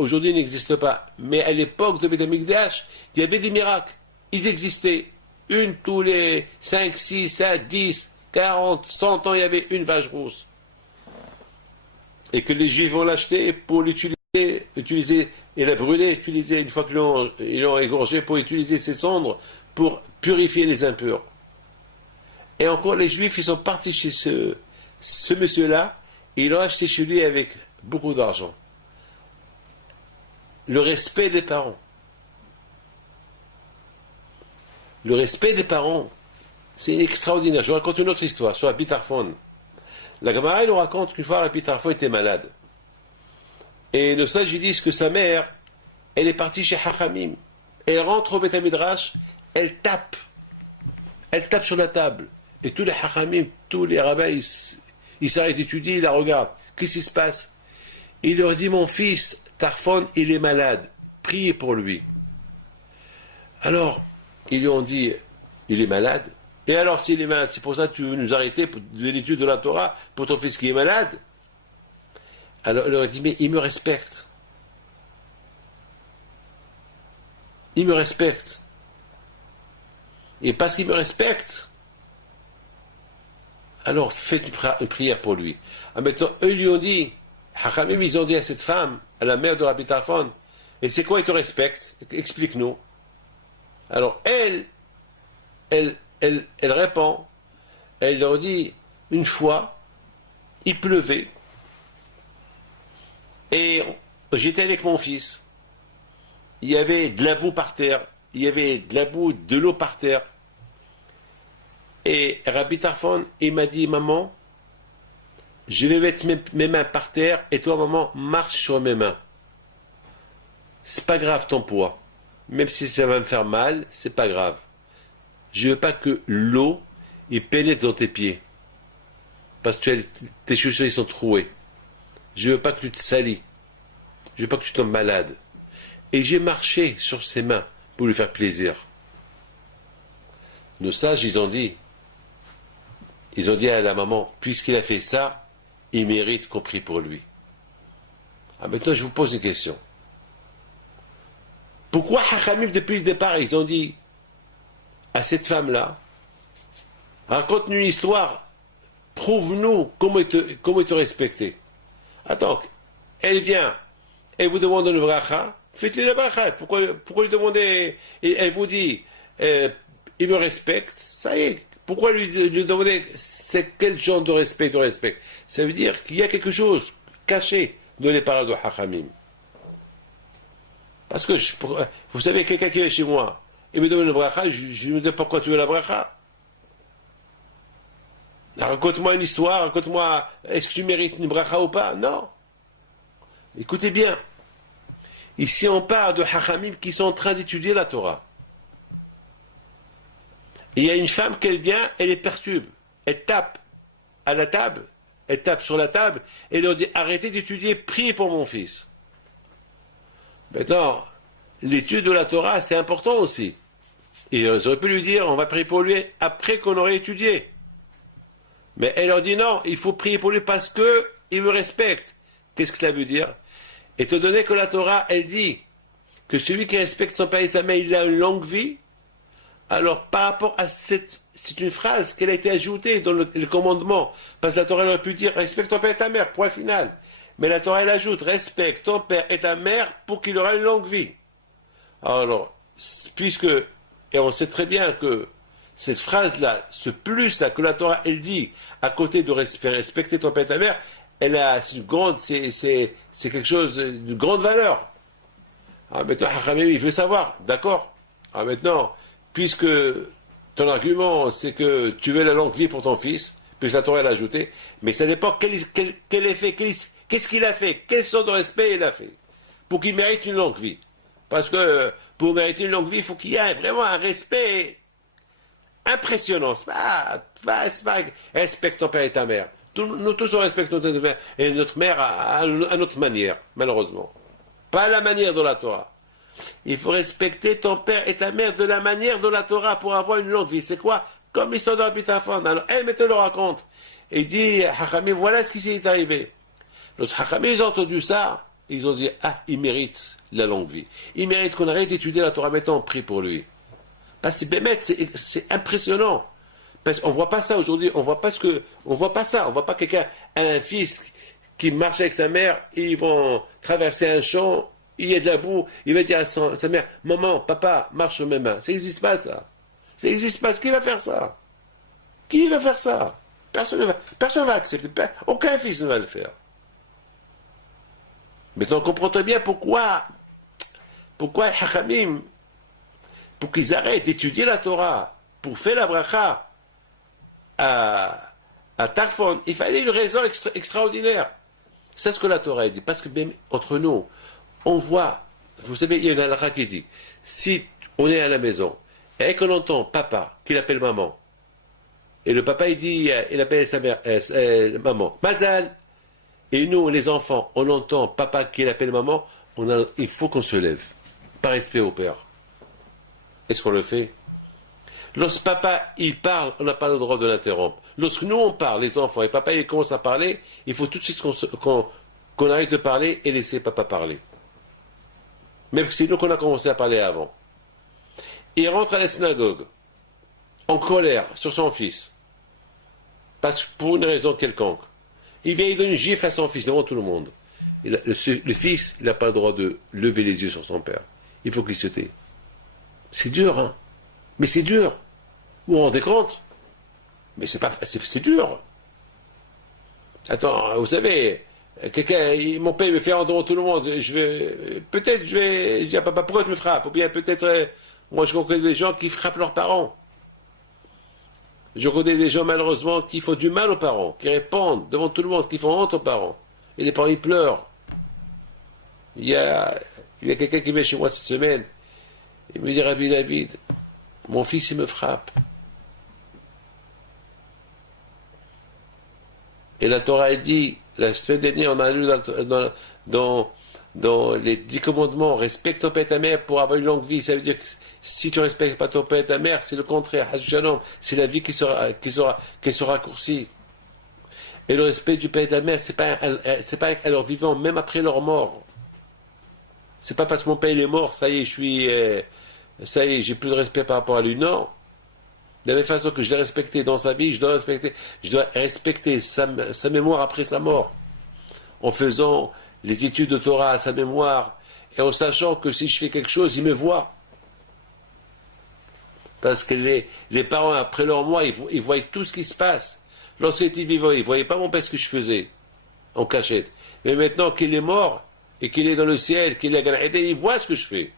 aujourd'hui n'existe pas. Mais à l'époque de Beth Amikdash, il y avait des miracles. Ils existaient. Une tous les 5, 6, 7, 10, 40, 100 ans, il y avait une vache rousse. Et que les Juifs vont l'acheter pour utiliser et la brûler, utiliser une fois qu'ils l'ont égorgé, pour utiliser ses cendres pour purifier les impurs. Et encore, les Juifs, ils sont partis chez ce monsieur-là, et ils l'ont acheté chez lui avec beaucoup d'argent. Le respect des parents. Le respect des parents, c'est extraordinaire. Je vous raconte une autre histoire sur la Bitarfon. La Gemara nous raconte qu'une fois la Bitarfon était malade. Et le sage dit que sa mère, elle est partie chez Hachamim. Elle rentre au Beth Midrash, elle tape sur la table. Et tous les Hachamim, tous les rabbins, ils s'arrêtent d'étudier, ils la regardent. Qu'est-ce qui se passe? Il leur dit, mon fils, Tarfon, il est malade. Priez pour lui. Alors, ils lui ont dit, il est malade. Et alors, s'il est malade, c'est pour ça que tu veux nous arrêter de l'étude de la Torah pour ton fils qui est malade? Alors, il leur a dit, mais il me respecte. Il me respecte. Et parce qu'il me respecte, alors faites une prière pour lui. Ah, maintenant, eux lui ont dit, Hachamim, ils ont dit à cette femme, à la mère de Rabbi Tarfon, et c'est quoi il te respecte? Explique-nous. Alors, elle répond, elle leur dit, une fois, il pleuvait, et j'étais avec mon fils. Il y avait de la boue par terre, il y avait de la boue, de l'eau par terre. Et Rabbi Tarfon, il m'a dit, maman, je vais mettre mes mains par terre, et toi, maman, marche sur mes mains. C'est pas grave ton poids. Même si ça va me faire mal, c'est pas grave. Je veux pas que l'eau pénètre dans tes pieds. Parce que tes chaussures ils sont trouées. Je veux pas que tu te salis. Je veux pas que tu tombes malade. Et j'ai marché sur ses mains pour lui faire plaisir. Nos sages, ils ont dit à la maman, puisqu'il a fait ça, il mérite qu'on prie pour lui. Ah, maintenant, je vous pose une question. Pourquoi Hachamim, depuis le départ, ils ont dit à cette femme-là, raconte-nous une histoire, prouve-nous comment il te respectait. Attends, elle vient, elle vous demande une bracha, faites-lui la bracha. Pourquoi lui demander, et elle vous dit, il me respecte, ça y est. Pourquoi lui demander, c'est quel genre de respect? Ça veut dire qu'il y a quelque chose caché dans les paroles de Hachamim. Parce que, vous savez, quelqu'un qui est chez moi, il me demande une bracha, je lui dis pourquoi tu veux la bracha? Raconte-moi une histoire, raconte-moi, est-ce que tu mérites une bracha ou pas? Non. Écoutez bien. Ici, on parle de Hachamim qui sont en train d'étudier la Torah. Et il y a une femme qui vient, elle les perturbe. Elle tape à la table, elle tape sur la table, et elle leur dit, arrêtez d'étudier, priez pour mon fils. Maintenant, l'étude de la Torah, c'est important aussi. Et ils auraient pu lui dire, on va prier pour lui après qu'on aurait étudié. Mais elle leur dit non, il faut prier pour lui parce que il me respecte. Qu'est-ce que cela veut dire? Étant donné que la Torah, elle dit que celui qui respecte son père et sa mère, il a une longue vie, alors par rapport à c'est une phrase qui a été ajoutée dans le commandement. Parce que la Torah aurait pu dire, respecte ton père et ta mère, point final. Mais la Torah, elle ajoute, respecte ton père et ta mère pour qu'il aura une longue vie. Alors, puisque, et on sait très bien que cette phrase-là, ce plus-là que la Torah, elle dit, à côté de respecter ton père et ta mère, elle a une grande, c'est quelque chose de grande valeur. Alors maintenant, Hachamim, il veut savoir, d'accord. Alors maintenant, puisque ton argument, c'est que tu veux la longue vie pour ton fils, puis la Torah l'a ajouté, mais ça dépend quel effet, qu'est-ce qu'il a fait, quelle sorte de respect il a fait, pour qu'il mérite une longue vie. Parce que pour mériter une longue vie, il faut qu'il y ait vraiment un respect impressionnant. C'est pas, respecte ton père et ta mère. Nous tous on respecte notre mère et notre mère à notre manière, malheureusement. Pas la manière de la Torah. Il faut respecter ton père et ta mère de la manière de la Torah pour avoir une longue vie. C'est quoi? Comme l'histoire de Rabbi Tarfon. Alors, elle te le raconte. Et dit, Hachamim, voilà ce qui s'est arrivé. L'autre Hachamim, ils ont entendu ça. ils ont dit, ah, il mérite la longue vie. Il mérite qu'on arrête d'étudier la Torah, maintenant on prie pour lui. Parce que c'est impressionnant. Parce qu'on voit pas ça aujourd'hui, on voit pas ça, on voit pas quelqu'un, un fils qui marche avec sa mère, ils vont traverser un champ, il y a de la boue, il va dire à sa mère, maman, papa, marche sur mes mains. Ça n'existe pas, ça. Ça n'existe pas. Qui va faire ça? Qui va faire ça? Personne ne va accepter. Aucun fils ne va le faire. Maintenant, on comprend très bien pourquoi Hachamim, pour qu'ils arrêtent d'étudier la Torah, pour faire la bracha à Tarfon, il fallait une raison extraordinaire. C'est ce que la Torah dit. Parce que même entre nous, on voit, vous savez, il y a une halakha qui dit, si on est à la maison, et qu'on entend papa, qu'il appelle maman, et le papa il appelle sa mère, maman, Mazal, et nous, les enfants, on entend papa qui l'appelle maman, il faut qu'on se lève, par respect au père. Est-ce qu'on le fait? Lorsque papa, il parle, on n'a pas le droit de l'interrompre. Lorsque nous, on parle, les enfants, et papa, il commence à parler, il faut tout de suite qu'on arrête de parler et laisser papa parler. Même que c'est nous qu'on a commencé à parler avant. Il rentre à la synagogue, en colère sur son fils, parce que pour une raison quelconque. Il vient, il donne une gifle à son fils devant tout le monde. Et le fils, il n'a pas le droit de lever les yeux sur son père. Il faut qu'il se tait. C'est dur, hein. Mais c'est dur. Vous vous rendez compte? Mais c'est dur. Attends, vous savez, mon père me fait rendre devant tout le monde. Peut-être je vais dire, papa, pourquoi tu me frappes? Ou bien peut-être, moi je connais des gens qui frappent leurs parents. Je connais des gens malheureusement qui font du mal aux parents, qui répondent devant tout le monde, qui font honte aux parents. Et les parents ils pleurent. Il y a quelqu'un qui vient chez moi cette semaine. Il me dit, Rabbi David, mon fils il me frappe. Et la Torah a dit, la semaine dernière, on a lu dans les 10 commandements, respecte ton père et ta mère pour avoir une longue vie. Ça veut dire que si tu ne respectes pas ton père et ta mère, c'est le contraire. C'est la vie qui sera raccourcie. Et le respect du père et de la mère, c'est pas à leur vivant, même après leur mort. C'est pas parce que mon père il est mort, ça y est, j'ai plus de respect par rapport à lui. Non. De la même façon que je l'ai respecté dans sa vie, je dois respecter sa mémoire après sa mort. En faisant les études de Torah à sa mémoire, et en sachant que si je fais quelque chose, il me voit. Parce que les parents, après leur mort, ils voient tout ce qui se passe. Lorsqu'il était vivant, ils ne voyaient pas mon père ce que je faisais, en cachette. Mais maintenant qu'il est mort, et qu'il est dans le ciel, qu'il est à Gan Eden, il voit ce que je fais.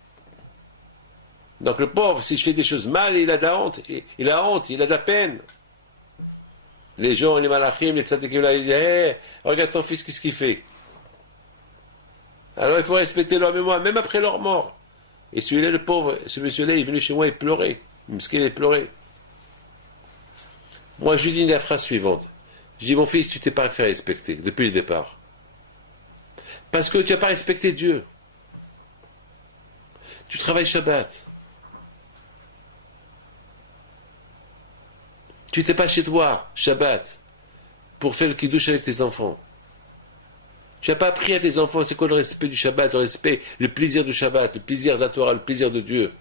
Donc le pauvre, si je fais des choses mal, il a de la honte, il a de la peine. Les gens, les malachim, les tzadikim, ils disent, hey, regarde ton fils, qu'est-ce qu'il fait? Alors il faut respecter leur mémoire, même après leur mort. Et celui-là, le pauvre, ce monsieur-là, il est venu chez moi et pleurait. Il pleurait. Moi, je lui dis la phrase suivante. Je dis, mon fils, tu t'es pas fait respecter depuis le départ. Parce que tu n'as pas respecté Dieu. Tu travailles Shabbat. Tu n'étais pas chez toi, Shabbat, pour faire le kiddush avec tes enfants. Tu n'as pas appris à tes enfants c'est quoi le respect du Shabbat, le plaisir du Shabbat, le plaisir de la Torah, le plaisir de Dieu.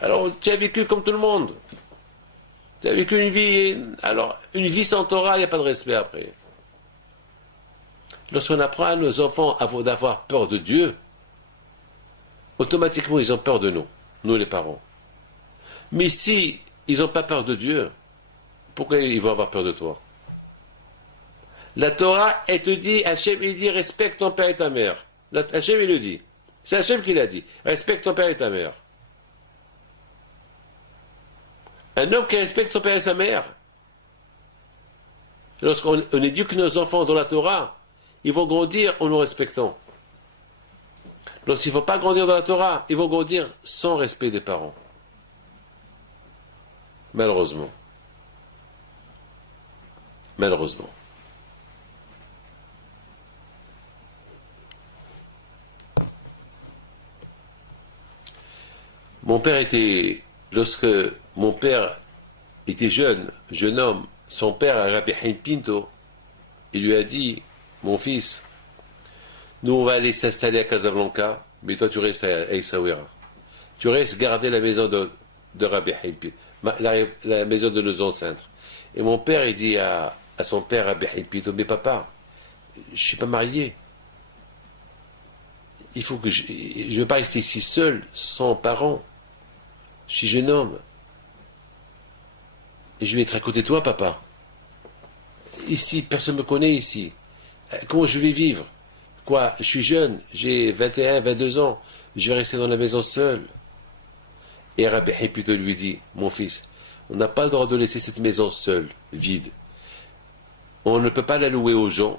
Alors, tu as vécu comme tout le monde. Tu as vécu une vie, alors, une vie sans Torah, il n'y a pas de respect après. Lorsqu'on apprend à nos enfants d'avoir peur de Dieu, automatiquement, ils ont peur de nous les parents. Mais si ils n'ont pas peur de Dieu, pourquoi ils vont avoir peur de toi? La Torah, elle te dit, Hachem, il dit, respecte ton père et ta mère. Hachem, il le dit. C'est Hachem qui l'a dit. Respecte ton père et ta mère. Un homme qui respecte son père et sa mère, lorsqu'on éduque nos enfants dans la Torah, ils vont grandir en nous respectant. Lorsqu'ils ne vont pas grandir dans la Torah, ils vont grandir sans respect des parents. Malheureusement. Malheureusement. Lorsque mon père était jeune homme, son père, Rabbi Haim Pinto, il lui a dit, mon fils, Nous, on va aller s'installer à Casablanca, mais toi, tu restes à Essaouira. Tu restes garder la maison de Rabbi Hilpi, la maison de nos ancêtres. Et mon père, il dit à son père, Rabbi Hilpi, mais papa, je ne suis pas marié. Il faut que je ne veux pas rester ici seul, sans parents. Je suis jeune homme. Et je vais être à côté de toi, papa. Ici, personne ne me connaît ici. Comment je vais vivre? Quoi? Je suis jeune, j'ai 21, 22 ans. Je vais rester dans la maison seul. Et Rabbi Hilpi lui dit, mon fils, on n'a pas le droit de laisser cette maison seule, vide. On ne peut pas la louer aux gens,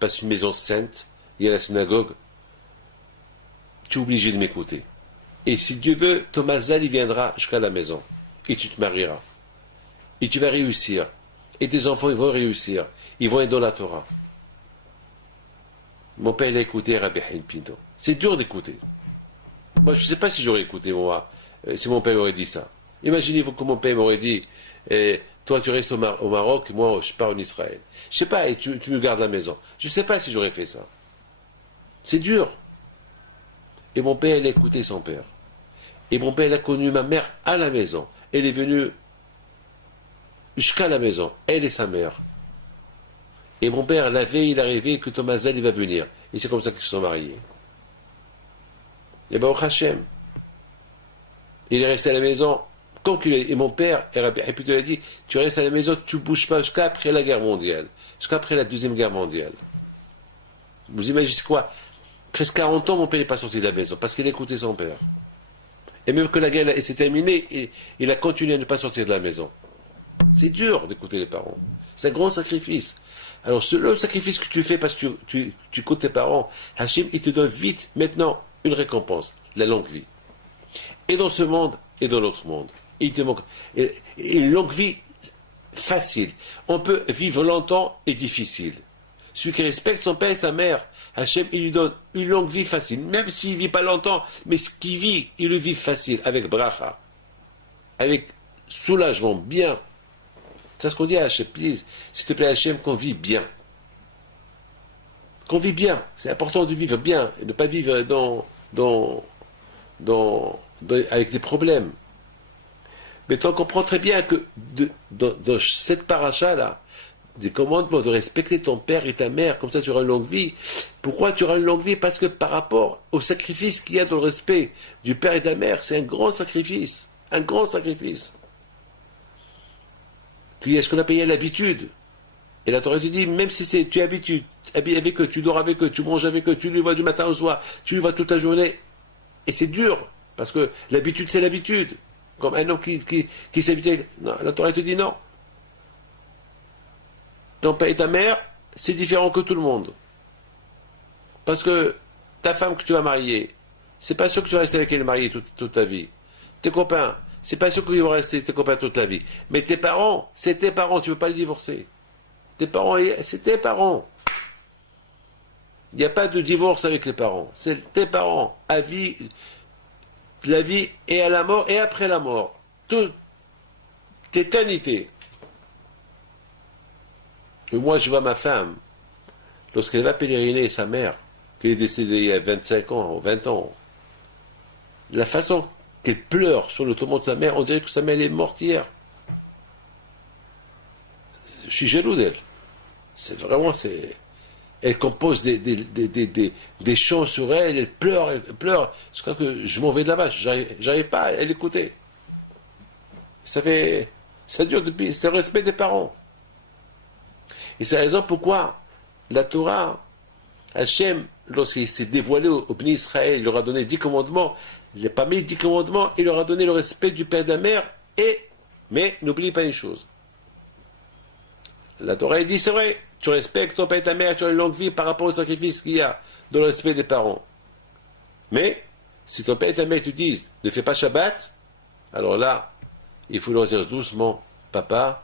parce qu'une maison sainte, il y a la synagogue. Tu es obligé de m'écouter. Et si Dieu veut, Thomas Zal, il viendra jusqu'à la maison. Et tu te marieras. Et tu vas réussir. Et tes enfants, ils vont réussir. Ils vont être dans la Torah. Mon père, il a écouté Rabbi Hilpi. C'est dur d'écouter. Moi, je ne sais pas si j'aurais écouté, moi, si mon père m'aurait dit ça. Imaginez-vous que mon père m'aurait dit, toi, tu restes au Maroc, moi, je pars en Israël. Je ne sais pas, et tu nous gardes la maison. Je ne sais pas si j'aurais fait ça. C'est dur. Et mon père, il a écouté son père. Et mon père, il a connu ma mère à la maison. Elle est venue jusqu'à la maison, elle et sa mère. Et mon père, la veille, il a rêvé que Thomas Zal, il va venir. Et c'est comme ça qu'ils se sont mariés. Et ben, au Hachem, il est resté à la maison. Et mon père, et puis il a dit, tu restes à la maison, tu ne bouges pas jusqu'à après la guerre mondiale. Jusqu'à après la Deuxième Guerre mondiale. Vous imaginez quoi? Presque 40 ans, mon père n'est pas sorti de la maison, parce qu'il écoutait son père. Et même que la guerre s'est terminée, il a continué à ne pas sortir de la maison. C'est dur d'écouter les parents. C'est un grand sacrifice. Alors, le sacrifice que tu fais parce que tu écoutes tes parents, Hachem, il te donne vite, maintenant, une récompense, la longue vie. Et dans ce monde, et dans l'autre monde. Il te manque une longue vie facile. On peut vivre longtemps et difficile. Celui qui respecte son père et sa mère, Hachem, il lui donne une longue vie facile. Même s'il ne vit pas longtemps, mais ce qu'il vit, il le vit facile, avec bracha, avec soulagement, bien. C'est ce qu'on dit à Hachem, please, s'il te plaît Hachem, qu'on vit bien. Qu'on vit bien. C'est important de vivre bien et de ne pas vivre avec des problèmes. Mais tu comprends très bien que dans cette paracha-là, des commandements de respecter ton père et ta mère, comme ça tu auras une longue vie. Pourquoi tu auras une longue vie? Parce que par rapport au sacrifice qu'il y a dans le respect du père et de la mère, c'est un grand sacrifice. Un grand sacrifice. Puis est-ce qu'on a payé l'habitude? Et la Torah te dit, même si tu es habitué avec eux, tu dors avec eux, tu manges avec eux, tu les vois du matin au soir, tu les vois toute la journée. Et c'est dur, parce que l'habitude, c'est l'habitude. Comme un homme qui s'habitue. Non, la Torah te dit non. Ton père et ta mère, c'est différent que tout le monde. Parce que ta femme que tu vas marier, c'est pas sûr que tu vas rester avec elle mariée toute ta vie. Tes copains, c'est pas sûr qu'ils vont rester tes copains toute ta vie. Mais tes parents, c'est tes parents, tu ne veux pas les divorcer. Tes parents, c'est tes parents. Il n'y a pas de divorce avec les parents. C'est tes parents, à vie, la vie et à la mort et après la mort. Toute éternité. Et moi, je vois ma femme, lorsqu'elle va pèleriner sa mère, qui est décédée il y a 25 ans, 20 ans, la façon qu'elle pleure sur le tombeau de sa mère, on dirait que sa mère est morte hier. Je suis jaloux d'elle. C'est vraiment, elle compose des chants sur elle, elle pleure. Je crois que je m'en vais de là-bas, j'arrive pas à l'écouter. Ça dure depuis, c'est le respect des parents. Et c'est la raison pourquoi la Torah, Hachem, lorsqu'il s'est dévoilé au Bnei Israël, il leur a donné 10 commandements. Parmi les 10 commandements, il leur a donné le respect du père et de la mère. Mais n'oublie pas une chose. La Torah dit, c'est vrai, tu respectes ton père et ta mère, tu as une longue vie par rapport au sacrifice qu'il y a dans le respect des parents. Mais, si ton père et ta mère te disent, ne fais pas Shabbat, alors là, il faut leur dire doucement, papa,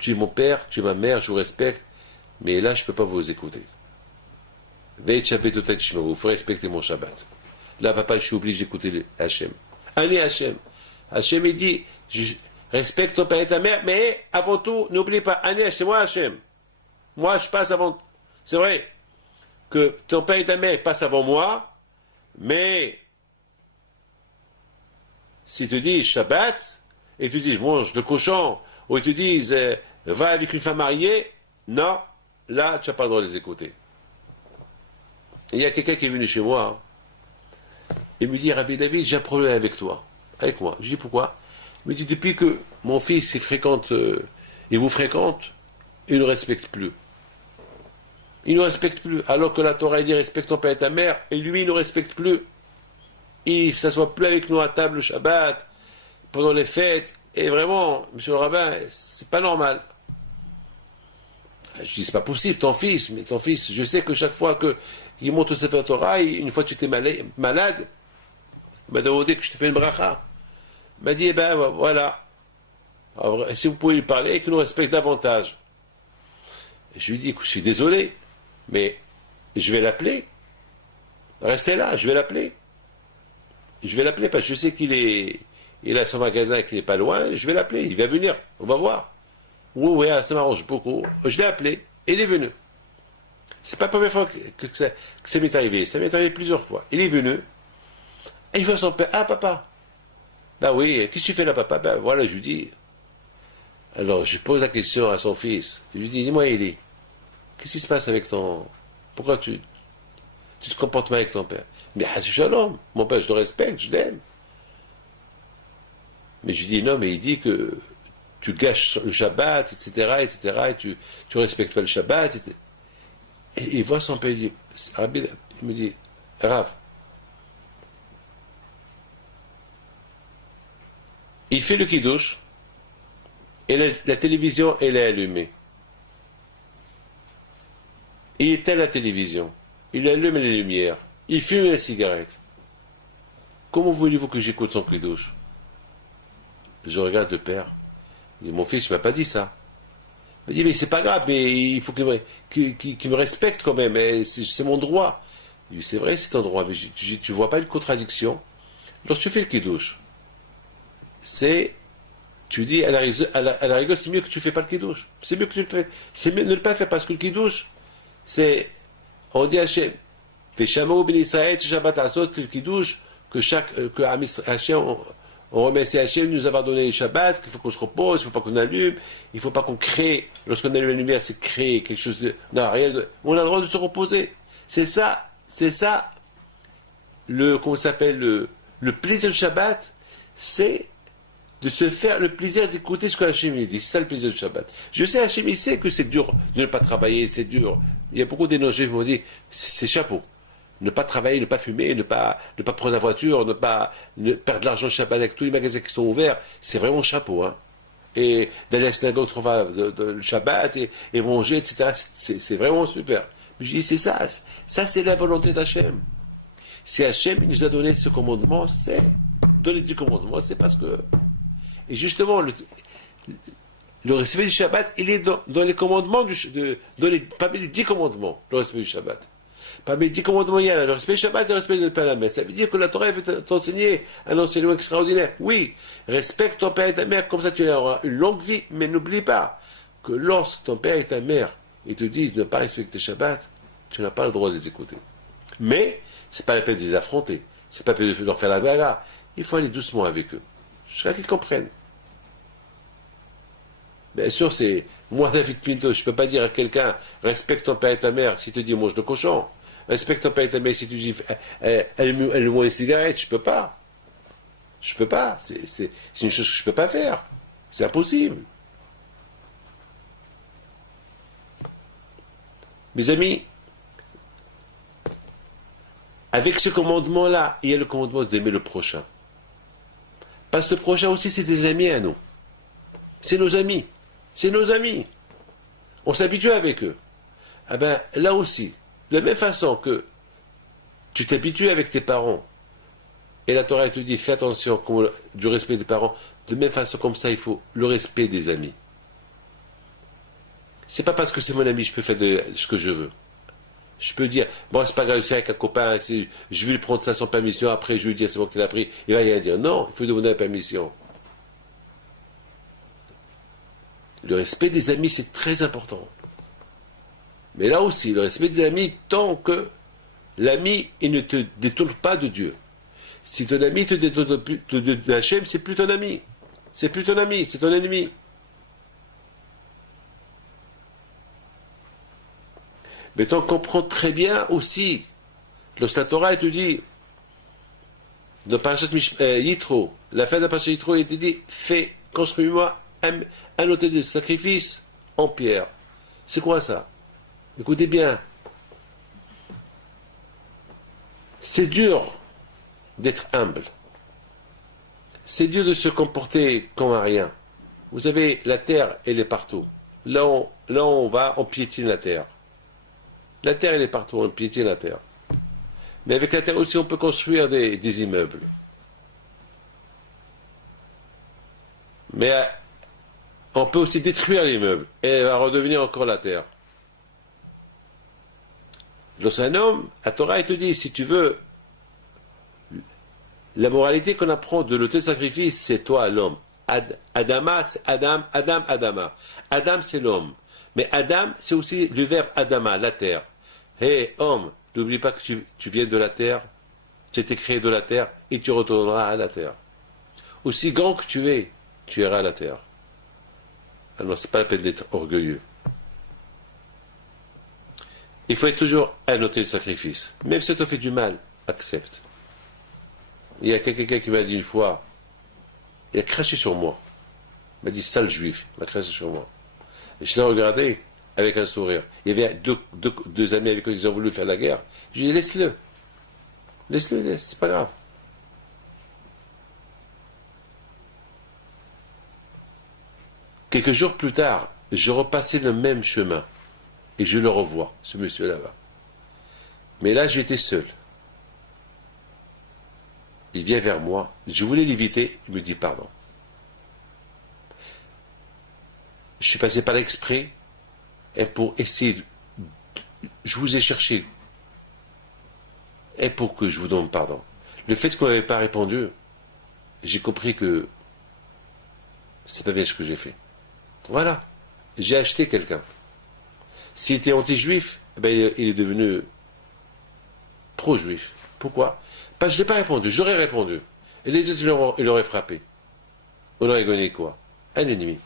tu es mon père, tu es ma mère, je vous respecte, mais là, je ne peux pas vous écouter. Il faut respecter mon Shabbat. Là, papa, je suis obligé d'écouter Hachem. Allez, Hachem. Hachem, il dit, respecte ton père et ta mère, mais avant tout, n'oublie pas, allez, c'est moi, Hachem. Moi, je passe avant. C'est vrai que ton père et ta mère passent avant moi, mais s'ils te disent Shabbat, et tu dis, je mange le cochon, ou ils te disent, va avec une femme mariée, non, là, tu n'as pas le droit de les écouter. Il y a quelqu'un qui est venu chez moi, et me dit, Rabbi David, j'ai un problème avec toi, avec moi. Je dis, pourquoi? Il me dit, depuis que mon fils il vous fréquente, il ne respecte plus. Il ne respecte plus, alors que la Torah dit, respecte ton père et ta mère, et lui, il ne respecte plus. Il ne s'assoit plus avec nous à table le Shabbat, pendant les fêtes, et vraiment, monsieur le rabbin, c'est pas normal. Je dis, c'est pas possible, ton fils, je sais que chaque fois qu'il monte au Sefer Torah, une fois que tu étais malade, il m'a demandé que je te fais une bracha. Il m'a dit, eh ben voilà, alors, si vous pouvez lui parler, qu'il nous respecte davantage. Et je lui dis, je suis désolé, mais je vais l'appeler. Restez là, je vais l'appeler. Je vais l'appeler parce que je sais il a son magasin et qu'il n'est pas loin, je vais l'appeler, il va venir, on va voir. Oui, ça m'arrange beaucoup. Je l'ai appelé, et il est venu. C'est pas la première fois que ça m'est arrivé, ça m'est arrivé plusieurs fois. Il est venu, et il voit son père, ah papa, ben oui, qu'est-ce que tu fais là papa? Ben voilà, je lui dis. Alors je pose la question à son fils, je lui dis, dis-moi Élie, qu'est-ce qui se passe avec pourquoi tu te comportes mal avec ton père? Mais c'est shalom, mon père je le respecte, je l'aime. Mais je lui dis, non, mais il dit que tu gâches le Shabbat, etc., et tu respectes pas le Shabbat. Et il voit son père, il me dit, Rav, il fait le kiddush, et la télévision, elle est allumée. Il éteint la télévision, il allume les lumières, il fume la cigarette. Comment voulez-vous que j'écoute son kiddush? Je regarde le père. Il dit, mon fils, tu m'as pas dit ça. Il me dit, mais c'est pas grave, mais il faut qu'il me respecte quand même. C'est mon droit. Il dit, c'est vrai, c'est ton droit, mais tu vois pas une contradiction. Lorsque tu fais le kiddush, tu dis, à la rigueur, c'est mieux que tu fais pas le kiddush. C'est mieux que tu le fais. C'est mieux de ne pas faire parce que le kiddush, on dit à Hachem, fais Shama ou Ben Israël, Shabbat Asot, le kiddush, que Hachem, on remercie Hachem de nous avoir donné le Shabbat, qu'il faut qu'on se repose, il ne faut pas qu'on allume, il ne faut pas qu'on crée. Lorsqu'on allume la lumière, c'est créer quelque chose de. Non, rien de. On a le droit de se reposer. C'est ça, comment ça s'appelle, le plaisir du Shabbat, c'est de se faire le plaisir d'écouter ce que Hachem dit. C'est ça le plaisir du Shabbat. Je sais, Hachem, il sait que c'est dur de ne pas travailler, c'est dur. Il y a beaucoup d'énergie qui m'ont dit, c'est chapeau. Ne pas travailler, ne pas fumer, ne pas prendre la voiture, ne perdre de l'argent le Shabbat avec tous les magasins qui sont ouverts, c'est vraiment chapeau. Hein. Et d'aller à la synagogue le Shabbat et manger, etc. C'est vraiment super. Mais je dis, c'est ça. Ça, c'est la volonté d'Hachem. Si Hachem il nous a donné ce commandement, c'est donner du commandement, c'est parce que. Et justement, le respect du Shabbat, il est dans les commandements, parmi les 10 commandements, le respect du Shabbat. Parmi les 10 commandements, il y a le respect du Shabbat et le respect de Père et la mère. Ça veut dire que la Torah veut t'enseigner un enseignement extraordinaire. Oui, respecte ton père et ta mère, comme ça tu auras une longue vie, mais n'oublie pas que lorsque ton père et ta mère ils te disent de ne pas respecter Shabbat, tu n'as pas le droit de les écouter. Mais, c'est pas la peine de les affronter. C'est pas la peine de leur faire la bagarre. Il faut aller doucement avec eux. Jusqu'à qu'ils comprennent. Bien sûr, c'est moi, David Pinto, je ne peux pas dire à quelqu'un respecte ton père et ta mère si tu dis mange de cochon. Respecte ton père et ta mère si tu dis allume-moi une cigarette. Je peux pas. Je peux pas. C'est une chose que je peux pas faire. C'est impossible. Mes amis, avec ce commandement-là, il y a le commandement d'aimer le prochain. Parce que le prochain aussi, c'est des amis à nous. C'est nos amis. C'est nos amis. On s'habitue avec eux. Ah ben, là aussi, de la même façon que tu t'habitues avec tes parents, et la Torah te dit, fais attention du respect des parents, de la même façon comme ça, il faut le respect des amis. C'est pas parce que c'est mon ami, je peux faire ce que je veux. Je peux dire, bon, c'est pas grave, c'est avec un copain, je vais lui prendre ça sans permission, après je vais lui dire, c'est bon qu'il a pris, il va rien dire. Non, il faut demander la permission. Le respect des amis, c'est très important. Mais là aussi, le respect des amis, tant que l'ami, il ne te détourne pas de Dieu. Si ton ami te détourne de Hachem, c'est plus ton ami. C'est plus ton ami, c'est ton ennemi. Mais on comprend très bien aussi, lorsque la Torah, elle te dit, dans Parashat Yitro, la fin de la Parashat Yitro, il te dit, fais, construis-moi un autel de sacrifice en pierre. C'est quoi ça? Écoutez bien. C'est dur d'être humble. C'est dur de se comporter comme un rien. Vous savez, la terre, elle est partout. Là où on va, on piétine la terre. La terre, elle est partout, on piétine la terre. Mais avec la terre aussi, on peut construire des immeubles. Mais on peut aussi détruire l'immeuble et elle va redevenir encore la terre. Lorsqu'un homme, à Torah, il te dit, si tu veux, la moralité qu'on apprend de l'autel de sacrifice, c'est toi, l'homme. Adama, c'est Adam, Adama. Adam, c'est l'homme. Mais Adam, c'est aussi le verbe Adama, la terre. Hé, homme, n'oublie pas que tu viens de la terre, tu as été créé de la terre et tu retourneras à la terre. Aussi grand que tu es, tu iras à la terre. Alors, c'est pas la peine d'être orgueilleux. Il faut être toujours un autel de sacrifice. Même si ça te fait du mal, accepte. Il y a quelqu'un qui m'a dit une fois, il a craché sur moi. Il m'a dit, sale juif, il m'a craché sur moi. Et je l'ai regardé avec un sourire. Il y avait deux amis avec eux qui ont voulu faire la guerre. Je lui ai dit, laisse-le. Laisse-le, c'est pas grave. Quelques jours plus tard, je repassais le même chemin. Et je le revois, ce monsieur là-bas. Mais là, j'étais seul. Il vient vers moi. Je voulais l'éviter. Il me dit pardon. Je suis passé par l'exprès. Et pour essayer... Je vous ai cherché. Et pour que je vous donne pardon. Le fait que vous n'avez pas répondu, j'ai compris que c'est pas bien ce que j'ai fait. Voilà. J'ai acheté quelqu'un. S'il était anti-juif, ben il est devenu pro-juif. Pourquoi? Parce que je n'ai pas répondu. J'aurais répondu. Et les autres, il aurait frappé. On aurait gagné quoi? Un ennemi.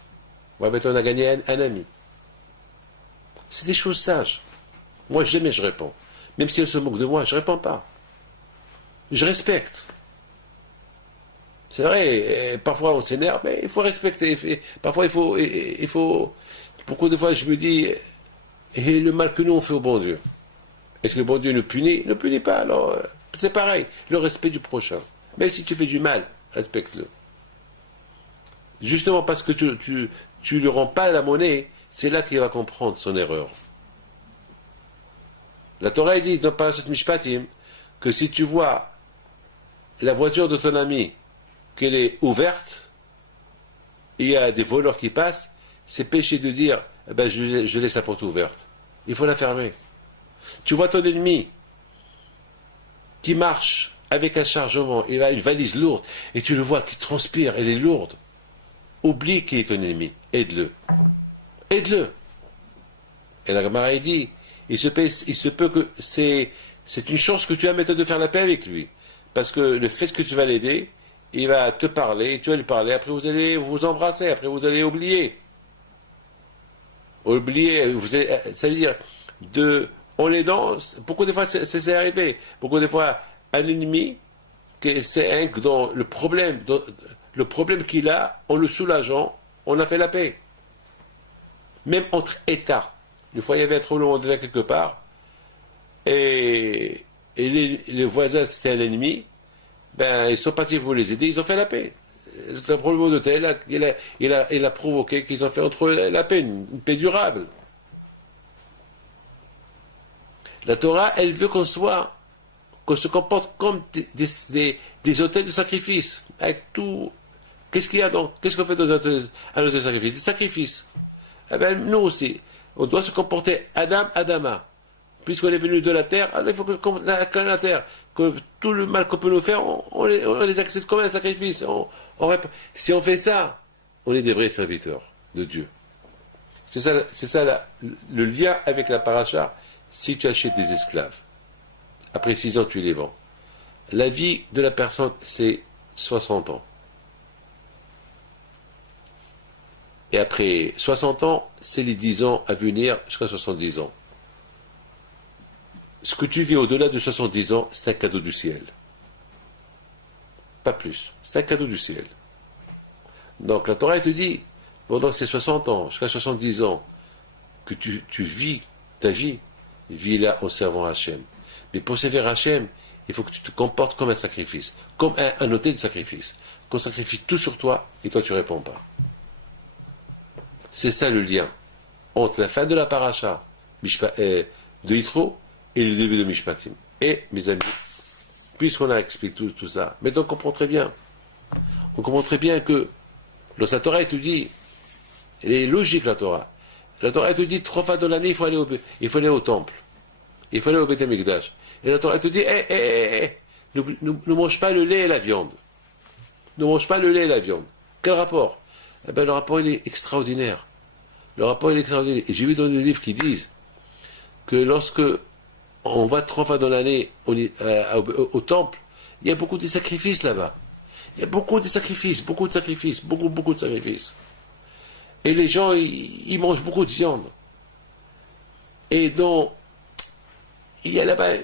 Ouais, ben on a gagné un ami. C'est des choses sages. Moi, jamais je réponds. Même si elle se moque de moi, je ne réponds pas. Je respecte. C'est vrai, parfois on s'énerve, mais il faut respecter. Parfois, il faut... Beaucoup de fois, je me dis... Et le mal que nous on fait au bon Dieu. Est-ce que le bon Dieu nous punit? Ne punit pas, alors c'est pareil, le respect du prochain. Même si tu fais du mal, respecte-le. Justement parce que tu ne rends pas la monnaie, c'est là qu'il va comprendre son erreur. La Torah dit dans Parashat Mishpatim que si tu vois la voiture de ton ami, qu'elle est ouverte, il y a des voleurs qui passent, c'est péché de dire ben, je laisse la porte ouverte. Il faut la fermer. Tu vois ton ennemi qui marche avec un chargement, il a une valise lourde, et tu le vois qui transpire, elle est lourde. Oublie qui est ton ennemi. Aide-le. Aide-le. Et la Gemara dit, il se peut que c'est une chance que tu as maintenant de faire la paix avec lui. Parce que le fait que tu vas l'aider, il va te parler, tu vas lui parler, après vous allez vous embrasser, après vous allez oublier. Oublier, ça veut dire, en l'aidant, beaucoup de fois c'est arrivé, beaucoup de fois un ennemi, c'est un dans le problème qu'il a, en le soulageant, on a fait la paix. Même entre États. Une fois il y avait un tremblement de terre quelque part, et les voisins c'était un ennemi, ben ils sont partis pour les aider, ils ont fait la paix. Le problème de terre, il a provoqué qu'ils ont fait entre la paix, une paix durable. La Torah, elle veut qu'on se comporte comme des autels de sacrifice. Avec tout. Qu'est-ce qu'il y a donc? Qu'est-ce qu'on fait dans un autel de sacrifice? Des sacrifices. Eh bien, nous aussi, on doit se comporter Adama. Puisqu'on est venu de la terre, alors il faut qu'on acclame la terre. Que tout le mal qu'on peut nous faire, on les accepte comme un sacrifice. Si on fait ça, on est des vrais serviteurs de Dieu. C'est ça le lien avec la paracha. Si tu achètes des esclaves, après 6 ans, tu les vends. La vie de la personne, c'est 60 ans. Et après 60 ans, c'est les 10 ans à venir jusqu'à 70 ans. Ce que tu vis au-delà de 70 ans, c'est un cadeau du ciel. Pas plus. C'est un cadeau du ciel. Donc la Torah te dit, pendant ces 60 ans, jusqu'à 70 ans, que tu vis ta vie, vis-la en servant Hachem. Mais pour servir Hachem, il faut que tu te comportes comme un sacrifice, comme un autel de sacrifice. Qu'on sacrifie tout sur toi et toi tu ne réponds pas. C'est ça le lien entre la fin de la paracha de Yitro et le début de Mishpatim. Et, mes amis, puisqu'on a expliqué tout ça, maintenant on comprend très bien. On comprend très bien que lorsque la Torah te dit, elle est logique la Torah. La Torah te dit 3 fois dans l'année, il faut aller au temple. Il faut aller au Beth Amikdash. Et la Torah te dit, ne mange pas le lait et la viande. Ne mange pas le lait et la viande. Quel rapport? Eh bien, le rapport, il est extraordinaire. Le rapport, il est extraordinaire. Et j'ai vu dans des livres qui disent que lorsque on va 3 fois dans l'année au temple, il y a beaucoup de sacrifices là-bas. Il y a beaucoup de sacrifices. Beaucoup de sacrifices. Et les gens, ils mangent beaucoup de viande. Et donc, il y a là-bas...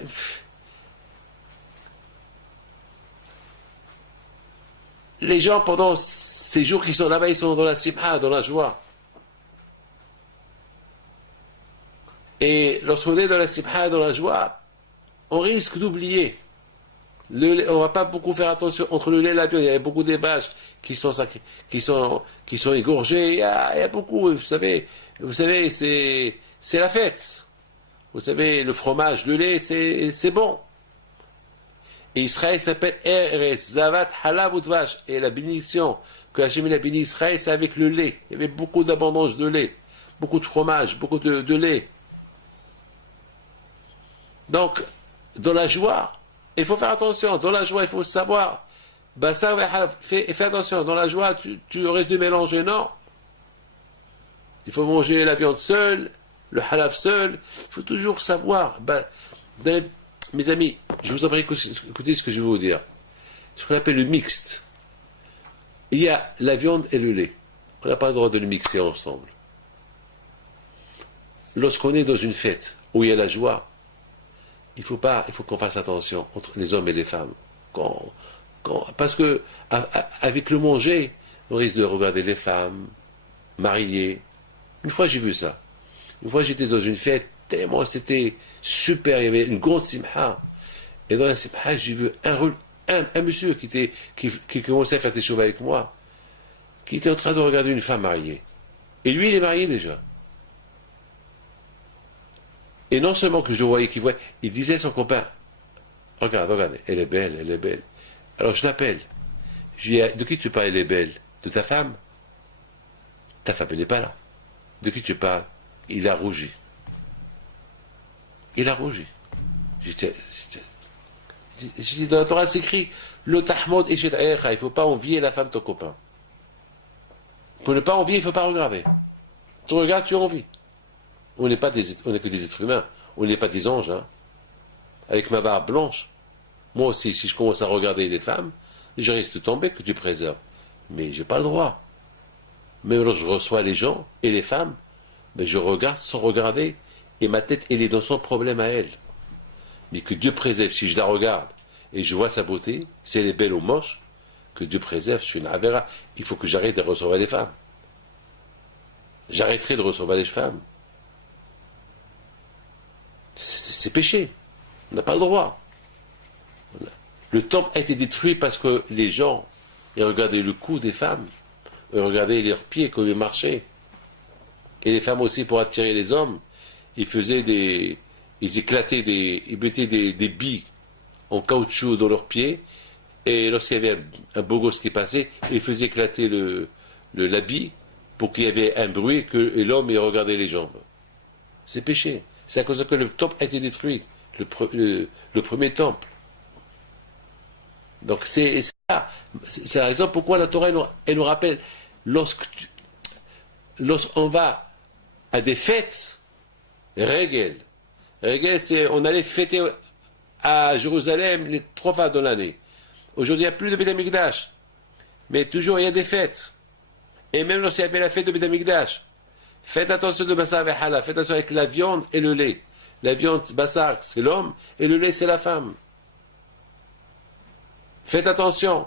Les gens, pendant ces jours qui sont là-bas, ils sont dans la simha, dans la joie. Et lorsqu'on est dans la simha, dans la joie, on risque d'oublier. On ne va pas beaucoup faire attention entre le lait et la viande. Il y a beaucoup de vaches qui sont égorgées. Il y a beaucoup, vous savez, c'est la fête. Vous savez, le fromage, le lait, c'est bon. Et Israël s'appelle Eres, Zavat, Halav, Udvash. Et la bénédiction que Hachem a béni Israël, c'est avec le lait. Il y avait beaucoup d'abondance de lait, beaucoup de fromage, beaucoup de lait. Donc, dans la joie, il faut faire attention. Dans la joie, il faut savoir. Fais attention. Dans la joie, tu aurais dû mélanger. Non. Il faut manger la viande seule, le halaf seul. Il faut toujours savoir. Mes amis, je vous en prie, écoutez ce que je vais vous dire. Ce qu'on appelle le mixte. Il y a la viande et le lait. On n'a pas le droit de le mixer ensemble. Lorsqu'on est dans une fête où il y a la joie, il faut qu'on fasse attention entre les hommes et les femmes. Parce que avec le manger, on risque de regarder les femmes mariées. Une fois j'ai vu ça. Une fois j'étais dans une fête, tellement c'était super, il y avait une grande simha. Et dans la simha, j'ai vu un monsieur qui commençait à faire des choses avec moi, qui était en train de regarder une femme mariée. Et lui, il est marié déjà. Et non seulement que je voyais qu'il voyait, il disait à son copain, regarde, elle est belle. Alors je l'appelle. Je lui dis, de qui tu parles, elle est belle? De ta femme? Ta femme, elle n'est pas là. De qui tu parles? Il a rougi. Je dis, dans la Torah, c'est écrit, le tahmod et il ne faut pas envier la femme de ton copain. Pour ne pas envier, il ne faut pas regarder. Tu regardes, tu envies. On n'est que des êtres humains. On n'est pas des anges. Hein. Avec ma barbe blanche, moi aussi, si je commence à regarder des femmes, je risque de tomber, que tu préserves. Mais je n'ai pas le droit. Même lorsque je reçois les gens et les femmes, mais je regarde sans regarder. Et ma tête, elle est dans son problème à elle. Mais que Dieu préserve, si je la regarde et je vois sa beauté, si elle est belle ou moche, que Dieu préserve, je suis une avéra. Il faut que j'arrête de recevoir les femmes. J'arrêterai de recevoir les femmes. C'est péché. On n'a pas le droit. Le temple a été détruit parce que les gens, ils regardaient le cou des femmes, ils regardaient leurs pieds quand ils marchaient. Et les femmes aussi, pour attirer les hommes, ils mettaient des billes en caoutchouc dans leurs pieds, et lorsqu'il y avait un beau gosse qui passait, ils faisaient éclater la bille pour qu'il y avait un bruit et l'homme il regardait les jambes. C'est péché. C'est à cause que le temple a été détruit, le premier temple. Donc c'est ça. C'est la raison pourquoi la Torah elle nous rappelle, lorsqu'on va à des fêtes. Régel. Régel, c'est on allait fêter à Jérusalem les 3 fois dans l'année. Aujourd'hui, il n'y a plus de Beth Amikdash. Mais toujours, il y a des fêtes. Et même lorsqu'il y avait la fête de Beth Amikdash, faites attention de Bassar et Hala, faites attention avec la viande et le lait. La viande, Bassar, c'est l'homme, et le lait, c'est la femme. Faites attention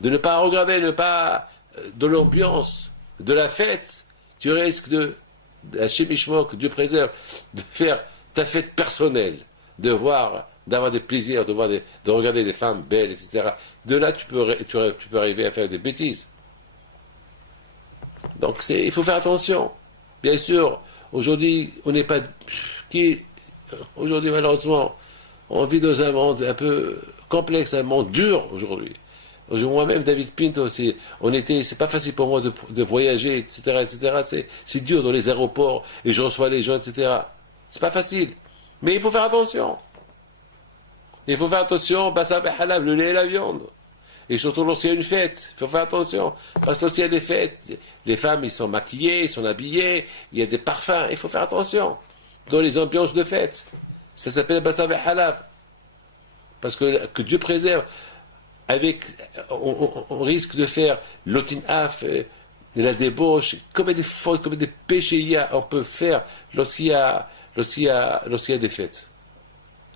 de ne pas regarder, de l'ambiance, de la fête. Tu risques Hachem Ishmok, Dieu préserve, de faire ta fête personnelle, d'avoir des plaisirs, de regarder des femmes belles, etc. De là, tu peux arriver à faire des bêtises. Donc, il faut faire attention. Bien sûr, aujourd'hui, on n'est pas... Aujourd'hui, malheureusement, on vit dans un monde un peu complexe, un monde dur aujourd'hui. Moi-même, David Pinto, c'est pas facile pour moi de voyager, etc., etc. C'est dur dans les aéroports, et je reçois les gens, etc. C'est pas facile. Mais il faut faire attention. Il faut faire attention, Bassar et Halab, le lait et la viande. Et surtout lorsqu'il y a une fête, il faut faire attention. Parce que lorsqu'il y a des fêtes, les femmes, ils sont maquillées, ils sont habillées, il y a des parfums, il faut faire attention. Dans les ambiances de fête. Ça s'appelle Bassar et Halab. Parce que Dieu préserve. On risque de faire l'otinaf, la débauche, combien de fautes, combien de péchés on peut faire lorsqu'il y a des fêtes.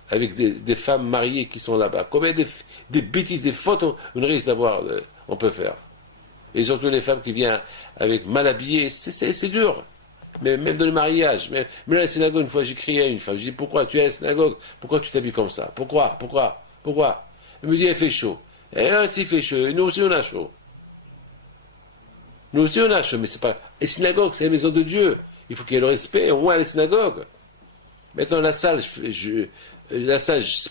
Avec des femmes mariées qui sont là-bas. Combien de bêtises, des fautes on peut faire. Et surtout les femmes qui viennent avec mal habillées, c'est dur. Mais même dans le mariage, même à la synagogue, une fois j'ai crié à une femme, je dis pourquoi tu es à la synagogue, pourquoi tu t'habilles comme ça? Pourquoi? Elle me dit il fait chaud. Et là, s'il fait chaud, nous aussi on a chaud. Nous aussi on a chaud, mais c'est pas. Les synagogues, c'est la maison de Dieu. Il faut qu'il y ait le respect, au moins à la synagogue. Maintenant, la salle, c'est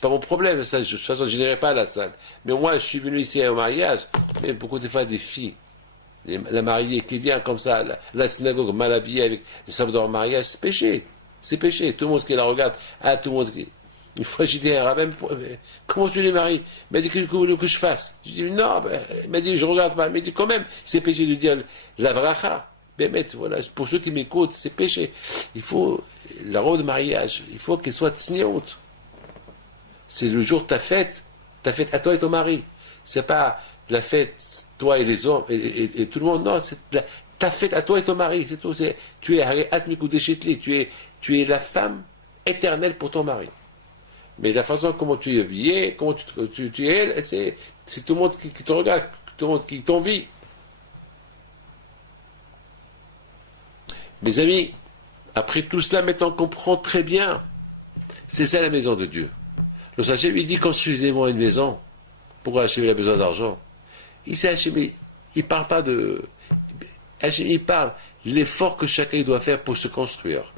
pas mon problème, la salle, de toute façon, je n'irai pas à la salle. Mais moi, je suis venu ici au mariage, mais beaucoup de fois, des filles, la mariée qui vient comme ça, la synagogue mal habillée avec les sables de mariage, c'est péché. C'est péché. Tout le monde qui la regarde, tout le monde qui. Une fois, j'ai dit à un rabbin, comment tu les maries? Il m'a dit, que voulez que je fasse? Je dis, non, il m'a dit, je regarde pas. Il m'a dit, quand même, c'est péché de dire la bracha. Bémet, voilà, pour ceux qui m'écoutent, c'est péché. Il faut, la robe de mariage, il faut qu'elle soit tsniout. C'est le jour de ta fête à toi et ton mari. C'est pas la fête, toi et les hommes, et tout le monde, non, c'est ta fête à toi et ton mari, c'est tout. Tu es Atmikou Deshetli, tu es la femme éternelle pour ton mari. Mais la façon comment tu es habillé, comment tu es, c'est tout le monde qui te regarde, tout le monde qui t'envie. Mes amis, après tout cela, maintenant on comprend très bien. C'est ça la maison de Dieu. Le sachet lui dit construisez-moi une maison. Pourquoi Hachem a besoin d'argent? Il parle pas de. Hachem, il parle l'effort que chacun doit faire pour se construire.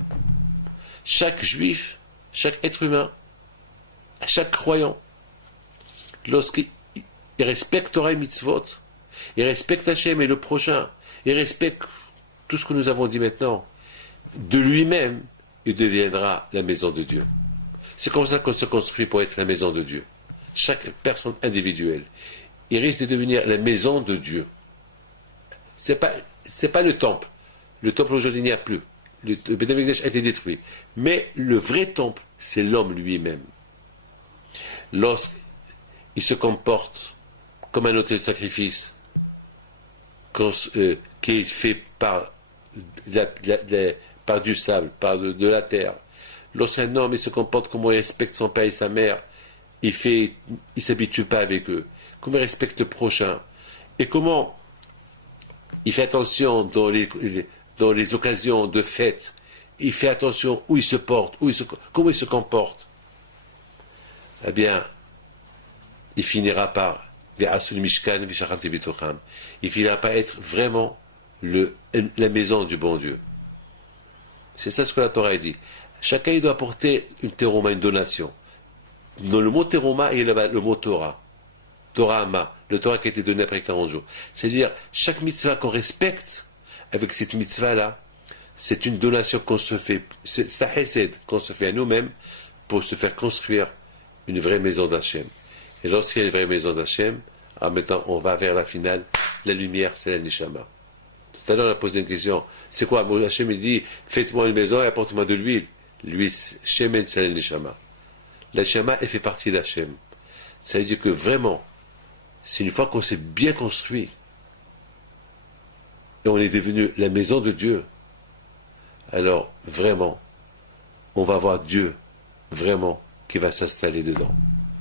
Chaque juif, chaque être humain, chaque croyant, lorsqu'il respecte Torah et Mitzvot, il respecte Hachem et le prochain, il respecte tout ce que nous avons dit maintenant, de lui-même, il deviendra la maison de Dieu. C'est comme ça qu'on se construit pour être la maison de Dieu. Chaque personne individuelle, il risque de devenir la maison de Dieu. C'est pas le temple. Le temple aujourd'hui il n'y a plus. Le Beth Amikdash a été détruit. Mais le vrai temple, c'est l'homme lui-même. Lorsqu'il se comporte comme un autel de sacrifice, qui est fait par du sable, par de la terre. Lorsqu'un homme il se comporte comme il respecte son père et sa mère, il s'habitue pas avec eux, comment il respecte le prochain, et comment il fait attention dans les occasions de fête, il fait attention où il se porte, comment il se comporte, eh bien, il finira par il finira par être vraiment la maison du bon Dieu. C'est ça ce que la Torah dit. Chacun il doit apporter une terouma, une donation. Dans le mot terouma, il y a le mot Torah. Torah Ama, le Torah qui a été donné après 40 jours. C'est-à-dire, chaque mitzvah qu'on respecte, avec cette mitzvah-là, c'est une donation qu'on se fait, c'est un hesed qu'on se fait à nous-mêmes pour se faire construire une vraie maison d'Hachem. Et lorsqu'il y a une vraie maison d'Hachem, maintenant on va vers la finale. La lumière, c'est la Neshama. Tout à l'heure, on a posé une question. C'est quoi? Hachem, il dit, faites-moi une maison et apportez-moi de l'huile. L'huile, Shemen Salel Neshama. La Neshama, elle fait partie d'Hachem. Ça veut dire que vraiment, c'est une fois qu'on s'est bien construit, et on est devenu la maison de Dieu, alors vraiment, on va voir Dieu, vraiment, qui va s'installer dedans.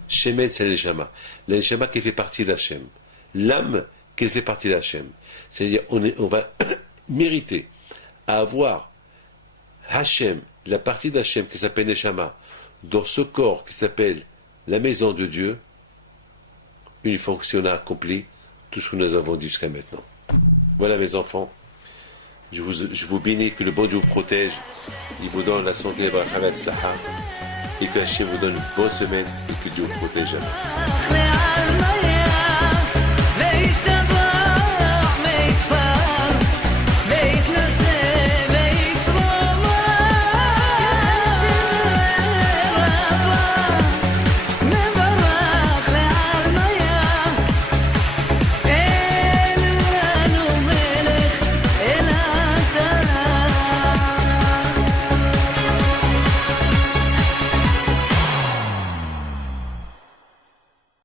Shemen Salel Neshama. La Neshama qui fait partie d'Hachem. L'âme qui fait partie d'Hachem. C'est-à-dire, on va mériter à avoir Hachem, la partie d'Hachem qui s'appelle Neshama, dans ce corps qui s'appelle la maison de Dieu, une fois que si on a accompli tout ce que nous avons dit jusqu'à maintenant. Voilà mes enfants, je vous bénis, que le bon Dieu vous protège, il vous donne la santé, et que Hachem vous donne une bonne semaine et que Dieu vous protège.